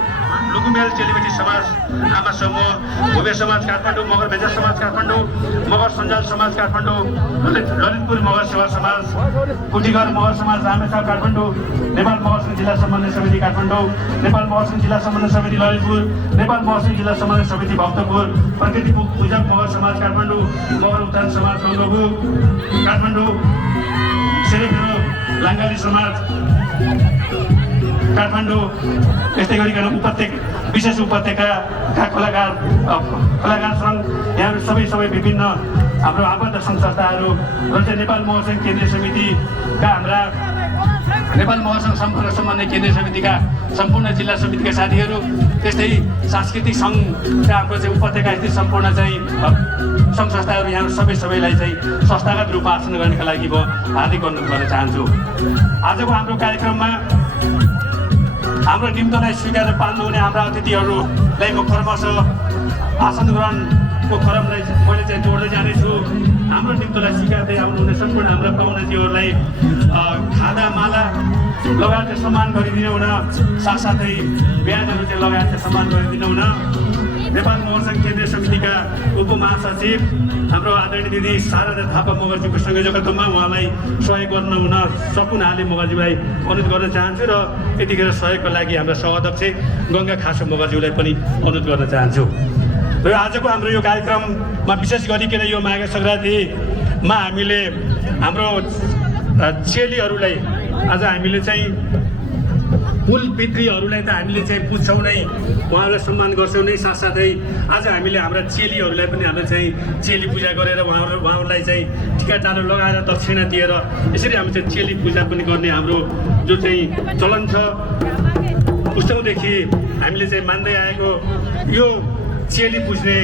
लुकुम्याल चेलीबेटी समाज आमा समूह, भूमे समाज काठमाडौँ, मगर भेजा समाज काठमाडौँ, मगर सञ्जाल समाज काठमाडौँ, ललितपुर मगर सेवा समाज, कुटीघर मगर समाज रामेछाप काठमाडौँ, नेपाल मगर सङ्घ जिल्ला समन्वय समिति काठमाडौँ, नेपाल मगर सङ्घ जिल्ला समन्वय समिति ललितपुर, नेपाल मगर सङ्घ जिल्ला समन्वय समिति भक्तपुर, प्रकृति पूजक मगर समाज काठमाडौँ, मगर उत्थान समाज गङ्गबु काठमाडौँ, सेरेफेरो लाङ्गाली समाज काठमाडौँ, यस्तै गरिकन विशेष उपत्यकाका कलाकार सङ्घ, यहाँहरू सबै विभिन्न हाम्रो आबद्ध सङ्घ संस्थाहरू र चाहिँ नेपाल मगर केन्द्रीय समितिका हाम्रा नेपाल मगर सम्पर्क सम्बन्धी केन्द्रीय समितिका सम्पूर्ण जिल्ला समितिका साथीहरू, त्यस्तै सांस्कृतिक सङ्घका हाम्रो चाहिँ उपत्यका स्थित सम्पूर्ण चाहिँ सङ्घ संस्थाहरू यहाँ सबैलाई चाहिँ संस्थागत रूपमा आसन गर्नका लागि म हार्दिक अनुरोध गर्न चाहन्छु। आजको हाम्रो कार्यक्रममा हाम्रो निम्तलाई स्वीकार पाल्नुहुने हाम्रा अतिथिहरूलाई म क्रमशः आसन ग्रहणको क्रमलाई मैले चाहिँ जोड्दै जानेछु। हाम्रो निम्तलाई स्वीकार्दै आउनुहुने सम्पूर्ण हाम्रा पाहुनाजीहरूलाई खादा माला लगायत सम्मान गरिदिनु हुन, साथसाथै ब्याजहरू चाहिँ लगायत सम्मान गरिदिनु हुन नेपाल मगर सङ्घ केन्द्रीय समितिका उपमहासचिव हाम्रो आदरणीय दिदी शारदा थापा मगरज्यूको संयोजकत्वमा उहाँलाई सहयोग गर्न हुन सकुनाले मगरज्यूलाई अनुरोध गर्न चाहन्छु र यतिखेर सहयोगको लागि हाम्रा सहअध्यक्ष गङ्गा खासो मगरज्यूलाई पनि अनुरोध गर्न चाहन्छु। र आजको हाम्रो यो कार्यक्रममा विशेष गरिकन यो माघे सङ्क्रान्तिमा हामीले हाम्रो चेलीहरूलाई आज हामीले चाहिँ कुल पितृहरूलाई त हामीले चाहिँ पुज्छौँ नै, उहाँहरूलाई सम्मान गर्छौँ नै, साथसाथै आज हामीले हाम्रा चेलीहरूलाई पनि हामीले चाहिँ चेली पूजा गरेर उहाँहरूलाई चाहिँ टिका टालो लगाएर दक्षिणा दिएर यसरी हामी चाहिँ चेली पूजा पनि गर्ने हाम्रो जो चाहिँ चलन छ पुस्तौँदेखि हामीले चाहिँ मान्दै आएको यो चेली पुज्ने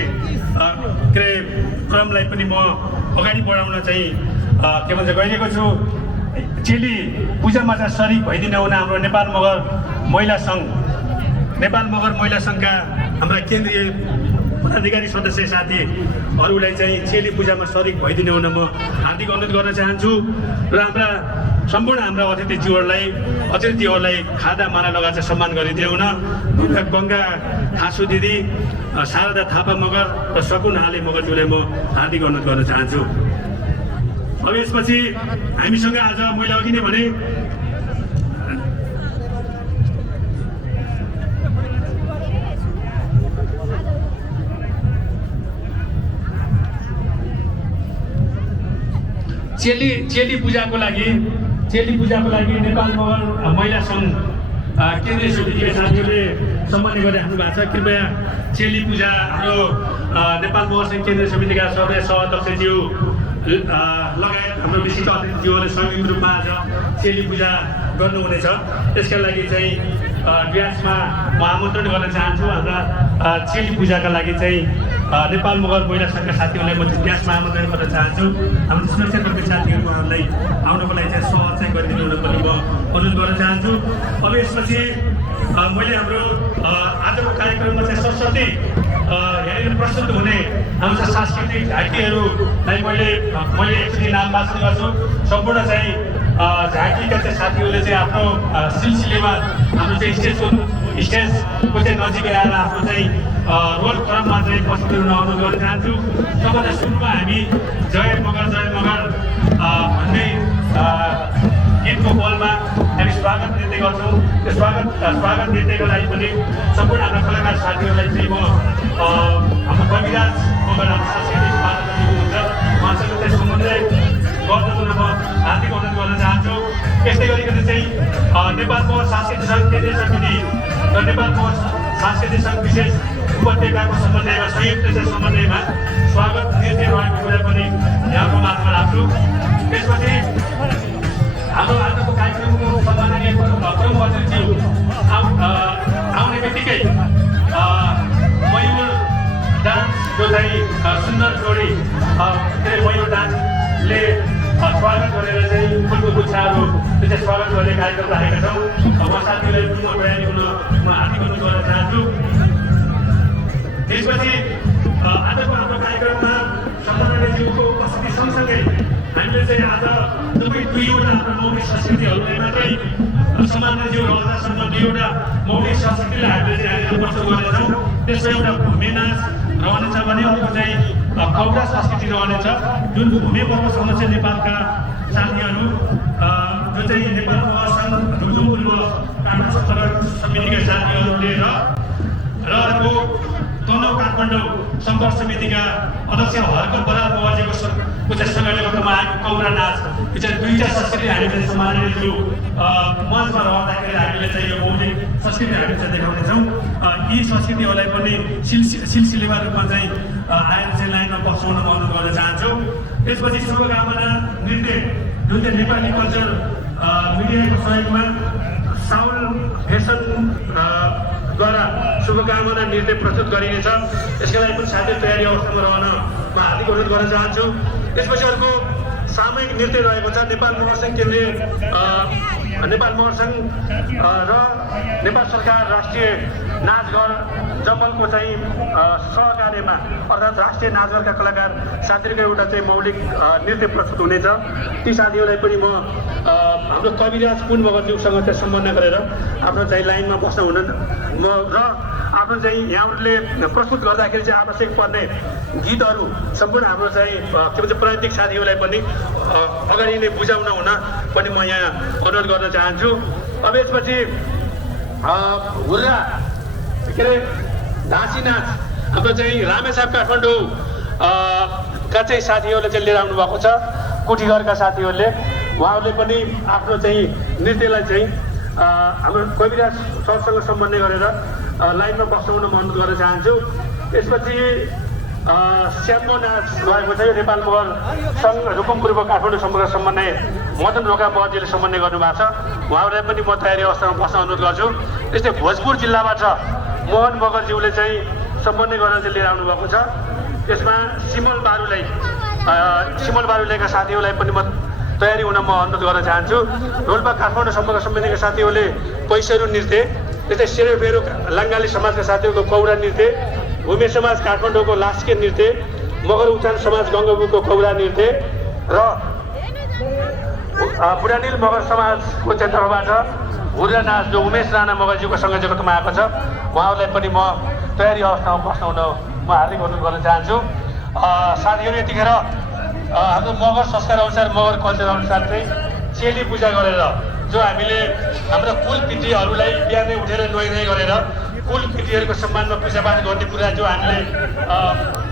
के अरे क्रमलाई पनि म अगाडि बढाउन चाहिँ के भन्छ गइरहेको छु। चेली पूजामा चाहिँ सरिक भइदिन हुन हाम्रो नेपाल मगर महिला सङ्घका हाम्रा केन्द्रीय पदाधिकारी सदस्य साथीहरूलाई चाहिँ चेली पूजामा सरिक भइदिनु हुन म हार्दिक अनुरोध गर्न चाहन्छु र सम्पूर्ण हाम्रा अतिथिहरूलाई खादा माला लगाएर चाहिँ सम्मान गरिदिनु हुन गङ्गा ठासु दिदी, शारदा थापा मगर र सकुन हाले मगरज्यूलाई म हार्दिक अनुरोध गर्न चाहन्छु। अब यसपछि हामीसँग आज मैले अघि नै भने चेली पूजाको लागि नेपाल मगर महिला सङ्घ केन्द्रीय समितिका साथीहरूले सम्मान गरिराख्नु भएको छ। कृपया चेली पूजा हाम्रो नेपाल मगर सङ्घ केन्द्रीय समितिका सदस्य सह-अध्यक्षज्यू लगायत हाम्रो विशिष्ट अतिथिज्यूहरूले संयुक्त रूपमा आज चेली पूजा गर्नुहुनेछ। त्यसका लागि चाहिँ व्यासमा म आमन्त्रण गर्न चाहन्छु। हाम्रा चेली पूजाका लागि चाहिँ नेपाल मगर महिला सङ्घका साथीहरूलाई म व्यासमा आमन्त्रण गर्न चाहन्छु। हाम्रो सुरक्षाकर्मी साथीहरूलाई आउनको लागि चाहिँ सहज चाहिँ गरिदिनु हुन पनि म अनुरोध गर्न चाहन्छु। अब यसपछि मैले हाम्रो आजको कार्यक्रममा चाहिँ सरस्वती यहाँनिर प्रस्तुत हुने हाम्रो सांस्कृतिक झाँकीहरूलाई मैले एकचोटि नाम वाचन गर्छु। सम्पूर्ण चाहिँ झाँकीका चाहिँ साथीहरूले चाहिँ आफ्नो सिलसिलेमा हाम्रो चाहिँ स्टेजको चाहिँ नजिकै आएर आफ्नो चाहिँ रोल क्रममा चाहिँ प्रस्तुत हुन अनुरोध गर्न चाहन्छु। सबभन्दा सुरुमा हामी जय मगर भन्ने गीतको बोलमा हामी स्वागत नृत्य गर्छौँ। त्यो स्वागत नृत्यको लागि पनि सम्पूर्ण हाम्रा कलाकार साथीहरूलाई चाहिँ म हाम्रो कविराज मगर हाम्रो सांस्कृतिक पार्टी हुनुहुन्छ उहाँसँग चाहिँ समन्वय गर्नुहुन म हार्दिक अनुरोध गर्न चाहन्छु। यस्तै गरिकन चाहिँ नेपाल मगर सांस्कृतिक सङ्घ केन्द्रीय समिति र नेपाल मगर सांस्कृतिक सङ्घ विशेष उपत्यकाको समन्वयमा संयुक्त समन्वयमा स्वागत नृत्य रहेको कुरा पनि यहाँको माझमा राख्छु। त्यसपछि हाम्रो आजको कार्यक्रमको सम्माननीय प्रमुख अतिथि आउने बित्तिकै मयूर डान्स जो चाहिँ सुन्दर जोडी मयूर डान्सले स्वागत गरेर चाहिँ फुलको गुच्छाहरू त्यो चाहिँ स्वागत गर्ने कार्यक्रम राखेका छौँ। म साथीलाई पुनः बयानी हुन म हार्दिक अनुरोध गर्न चाहन्छु। त्यसपछि आजको हाम्रो कार्यक्रममा सम्माननीयज्यूको उपस्थिति सँगसँगै हामीले चाहिँ आज दुईवटा हाम्रो मौलिक संस्कृतिहरूलाई मात्रै सम्माननीयज्यू रहँदासम्म दुईवटा मौलिक संस्कृतिलाई हामीले चाहिँ अहिले प्रस्तुत गर्नेछौँ। त्यसमा एउटा भूमि नाच रहनेछ भने अर्को चाहिँ कौडा संस्कृति रहनेछ। जुन भूमि पर्वसँग चाहिँ नेपालका साथीहरू जो चाहिँ नेपाल मगर सङ्घ रुकुम पूर्व काठमाडौँ समितिका साथीहरूले र अर्को तनहुँ काठमाडौँ सम्पर्क समितिका अध्यक्ष हर्क बराल मगरजीको चाहिँ सँगले गर्दामा आएको कौरा नाच यो चाहिँ दुईवटा संस्कृति हामीले सम्माननीयज्यू मञ्चमा रहँदाखेरि हामीले चाहिँ यो मौलिक संस्कृति हामीले चाहिँ देखाउनेछौँ। यी संस्कृतिहरूलाई पनि सिलसिलेमा रूपमा चाहिँ आएर चाहिँ लाइनमा बसाउन म अनुरोध गर्न चाहन्छु। त्यसपछि शुभकामना नृत्य जुन चाहिँ नेपाली कल्चर मिडियाको सहयोगमा साउल फेसनद्वारा शुभकामना नृत्य प्रस्तुत गरिनेछ। यसका लागि पनि साथै तयारी अवस्थामा रहन म हार्दिक अनुरोध गर्न चाहन्छु। त्यसपछि अर्को सामूहिक नृत्य रहेको छ नेपाल मगर सङ्घ केन्द्रीय नेपाल मगर सङ्घ र नेपाल सरकार राष्ट्रिय नाचघर जमलको चाहिँ सहकार्यमा अर्थात् राष्ट्रिय नाचघरका कलाकार साथीहरूको एउटा चाहिँ मौलिक नृत्य प्रस्तुत हुनेछ। ती साथीहरूलाई पनि म हाम्रो कविराज पुन मगरज्यूसँग चाहिँ सम्बन्ध गरेर आफ्नो चाहिँ लाइनमा बस्न हुन म र आफ्नो चाहिँ यहाँहरूले प्रस्तुत गर्दाखेरि चाहिँ आवश्यक पर्ने गीतहरू सम्पूर्ण हाम्रो चाहिँ के भन्छ प्राविधिक साथीहरूलाई पनि अगाडि नै बुझाउन हुन पनि म यहाँ अनुरोध गर्न चाहन्छु। अब यसपछि हुर्रा के अरे झाँसी नाच हाम्रो चाहिँ रामेछाप काठमाडौँ का चाहिँ साथीहरूले चाहिँ लिएर आउनु भएको छ। कुटीघरका साथीहरूले उहाँहरूले पनि आफ्नो चाहिँ नृत्यलाई चाहिँ हाम्रो कविराज सरसँग समन्वय गरेर लाइनमा बसाउन म अनुरोध गर्न चाहन्छु। त्यसपछि श्यामो नाच गएको छ। यो नेपाल मगर सङ्घ रुकुम पूर्व काठमाडौँ सम्पर्क समन्वय मदन रोका महजीले समन्वय गर्नुभएको छ। उहाँहरूलाई पनि म तयारी अवस्थामा बस्न अनुरोध गर्छु। त्यस्तै भोजपुर जिल्लाबाट मोहन मगरज्यूले चाहिँ समन्वय गरेर चाहिँ लिएर आउनुभएको छ। त्यसमा सिमल बारुलेका साथीहरूलाई पनि म तयारी हुन म अनुरोध गर्न चाहन्छु। रोल्पा काठमाडौँ सम्पर्क समितिका साथीहरूले पैसेरू नृत्य, त्यस्तै सेरोफेरो लाङ्गाली समाजका साथीहरूको कौरा नृत्य, भूमि समाज काठमाडौँको लास्के नृत्य, मगर उचान समाज गङ्गबुको कौरा नृत्य र बुढानील मगर समाजको क्षेत्रबाट हुर्रा नाच जो उमेश राणा मगरज्यूको संयोजकत्वमा आएको छ, उहाँहरूलाई पनि म तयारी अवस्थामा बस्न म हार्दिक अनुरोध गर्न चाहन्छु। साथीहरू, यतिखेर हाम्रो मगर संस्कार अनुसार मगर कल्चर अनुसार चाहिँ चेली पूजा गरेर जो हामीले हाम्रो कुलपितृहरूलाई बिहानै उठेर नुहाइ गरेर कुलपितृहरूको सम्मानमा पूजापाठ गर्ने कुरा जो हामीले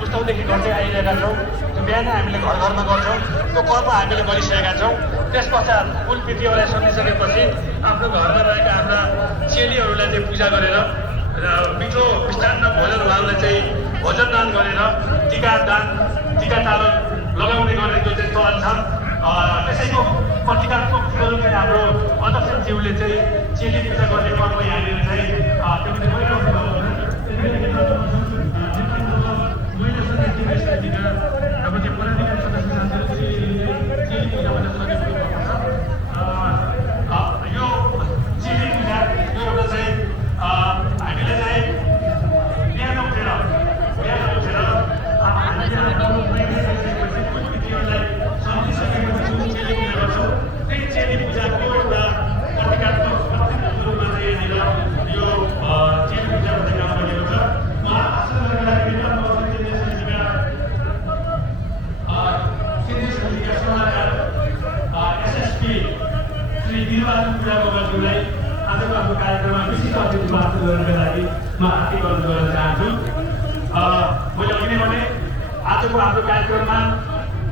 पुस्तौँदेखि गर्दै आइरहेका छौँ, त्यो बिहानै हामीले घर घरमा गर्छौँ, त्यो कर्म हामीले गरिसकेका छौँ। त्यस पश्चात कुलपितृहरूलाई सम्झिसकेपछि आफ्नो घरमा रहेका हाम्रा चेलीहरूलाई चाहिँ पूजा गरेर मिठो मिष्टान्न भोजन उहाँहरूलाई चाहिँ भोजन दान गरेर टिका तालो लगाउने गर्ने जो चाहिँ चलन छ। त्यसैको प्रतिकात्मक स्वरूपले हाम्रो अध्यक्षज्यूले चाहिँ चेली पूजा गर्ने कर्म यहाँनिर चाहिँ आजको आफ्नो कार्यक्रममा विशिष्ट अतिथि वास्तव गर्नका लागि म हार्दिक अनुरोध गर्न चाहन्छु। मैले अघि नै भने आजको हाम्रो कार्यक्रममा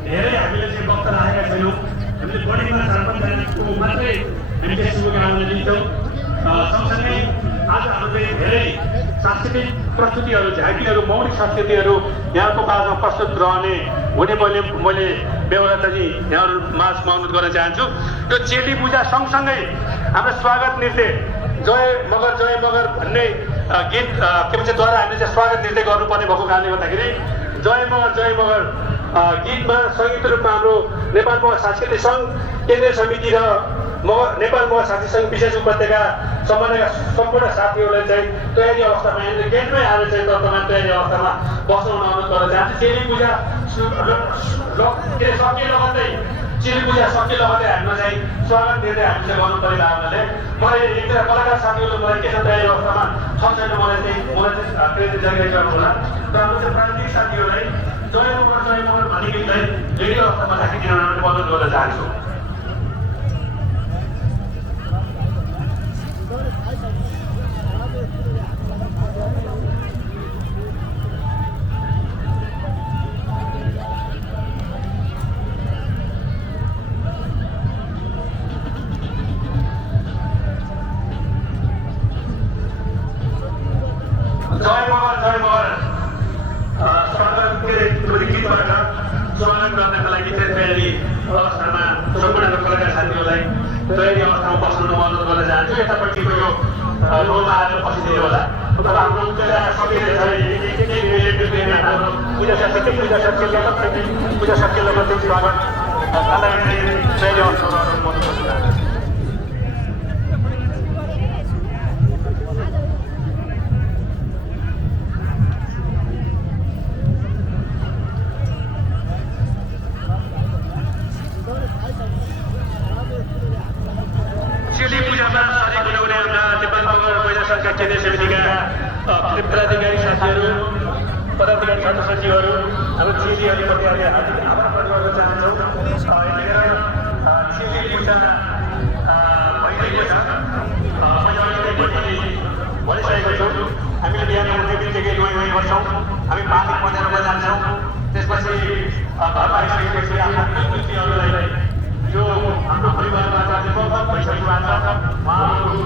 धेरै हामीले चाहिँ वक्ता राखेका छैनौँ। हामीले बढीमा 4-5जनाको मात्रै हामीले शुभकामना दिन्छौँ। सँगसँगै आज हामीले धेरै सांस्कृतिक प्रस्तुतिहरू, झाँकीहरू, मौलिक संस्कृतिहरू यहाँको माझमा प्रस्तुत रहने हुने मैले बेहोराताजी यहाँहरू माझमा अनुरोध गर्न चाहन्छु। यो चेली पूजा सँगसँगै हाम्रो स्वागत नृत्य जय मगर भन्ने गीत के भन्छ द्वारा हामीले चाहिँ स्वागत नृत्य गर्नुपर्ने भएको कारणले गर्दाखेरि जय मगर गीतमा संयुक्त रूपमा हाम्रो नेपाल मगर सांस्कृतिक सङ्घ केन्द्रीय समिति र नेपाल मगर सांस्कृतिक सङ्घ विशेष उपत्यका समन्वयका सम्पूर्ण साथीहरूलाई चाहिँ तयारी अवस्थामा यहाँनिर गेटमै आएर चाहिँ वर्तमान तयारी अवस्थामा बस्न अनुरोध गर्न चाहन्छु। चेली पूजा सकिए लगत्तै हामीलाई चाहिँ स्वागत दिँदै हामीले गर्नु परिरहेको हुनाले मलाई एकजना कलाकार साथीहरूले मलाई के छ तयारी अवस्थामा छ छैन मलाई चाहिँ प्रेरित जानकारी गर्नु होला। र हाम्रो चाहिँ प्रान्तिक साथीहरूलाई जय मगर भन्ने गीतलाई रेडियो अवस्थामा राखिदिन अनुरोध गर्न चाहन्छु। जय मगर गीतबाट स्वागत गर्नका लागि चाहिँ तयारी अवस्थामा सम्पूर्ण कलाकार साथीहरूलाई तयारी अवस्थामा बस्न अनुरोध गर्न चाहन्छु। यतापट्टिको यो रोलमा आएर बसिदिनु होला। अब हाम्रो पूजा सकिँदैछ, पूजा सकिए लगत्तै स्वागत तयारी अवस्थामा चेली पूजामा सहयोग पुर्याउने हाम्रा नेपाल मगर महिला सङ्घका केन्द्रीय समितिका पदाधिकारी साथीहरू, पदाधिकारी छात्र सचिवहरू, हाम्रो चेलीहरूप्रति हामी हार्दिक आभार प्रकट गर्न चाहन्छौँ। यतिखेर चेली पूजा भइरहेको छ। भनिसकेको छु हामीले बिहान उठ्ने बित्तिकै नुहाइ गर्छौँ, हामी पानी पँधेरमा जान्छौँ। त्यसपछि घरमा आइसकेपछि आफ्ना कुलपितृहरूलाई जो हाम्रो परिवारमा पैसा उहाँहरू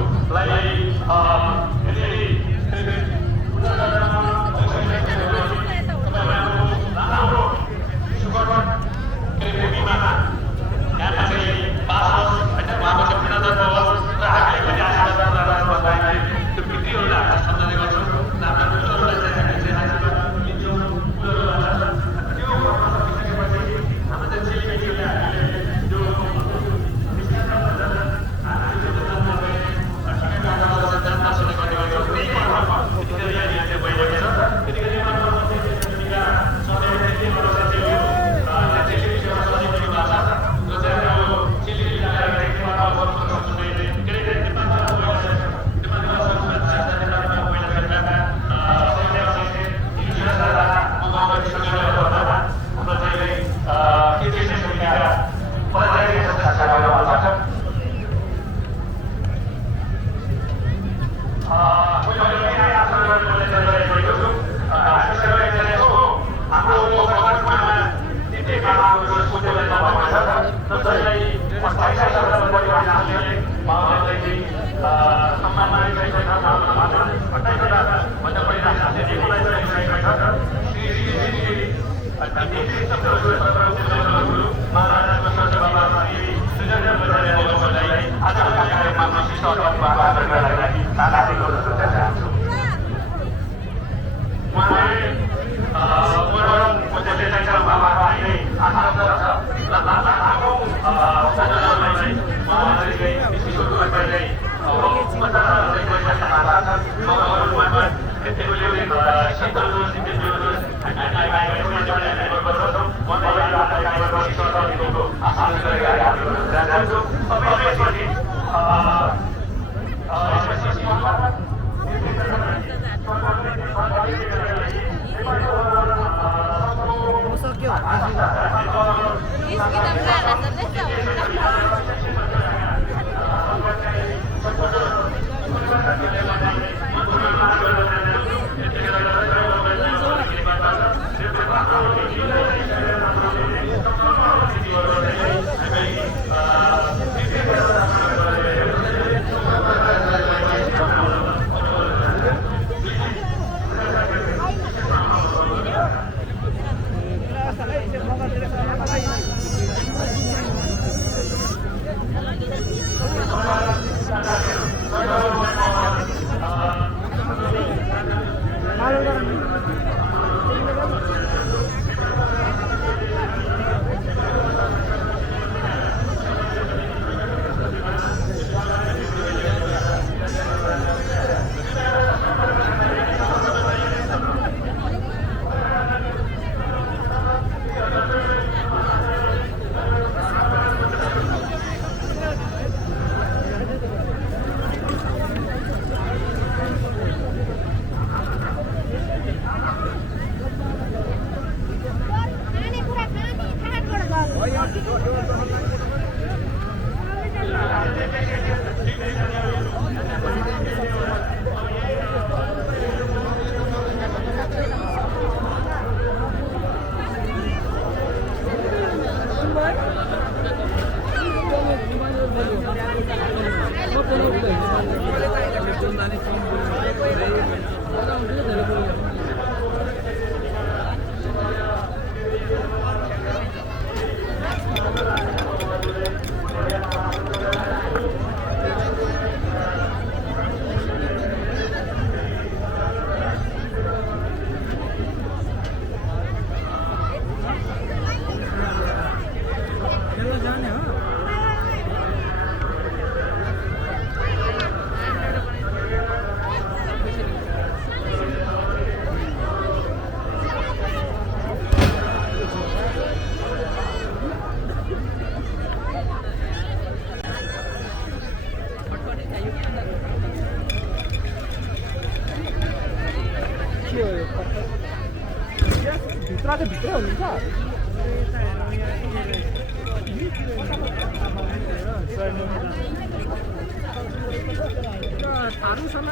다루잖아.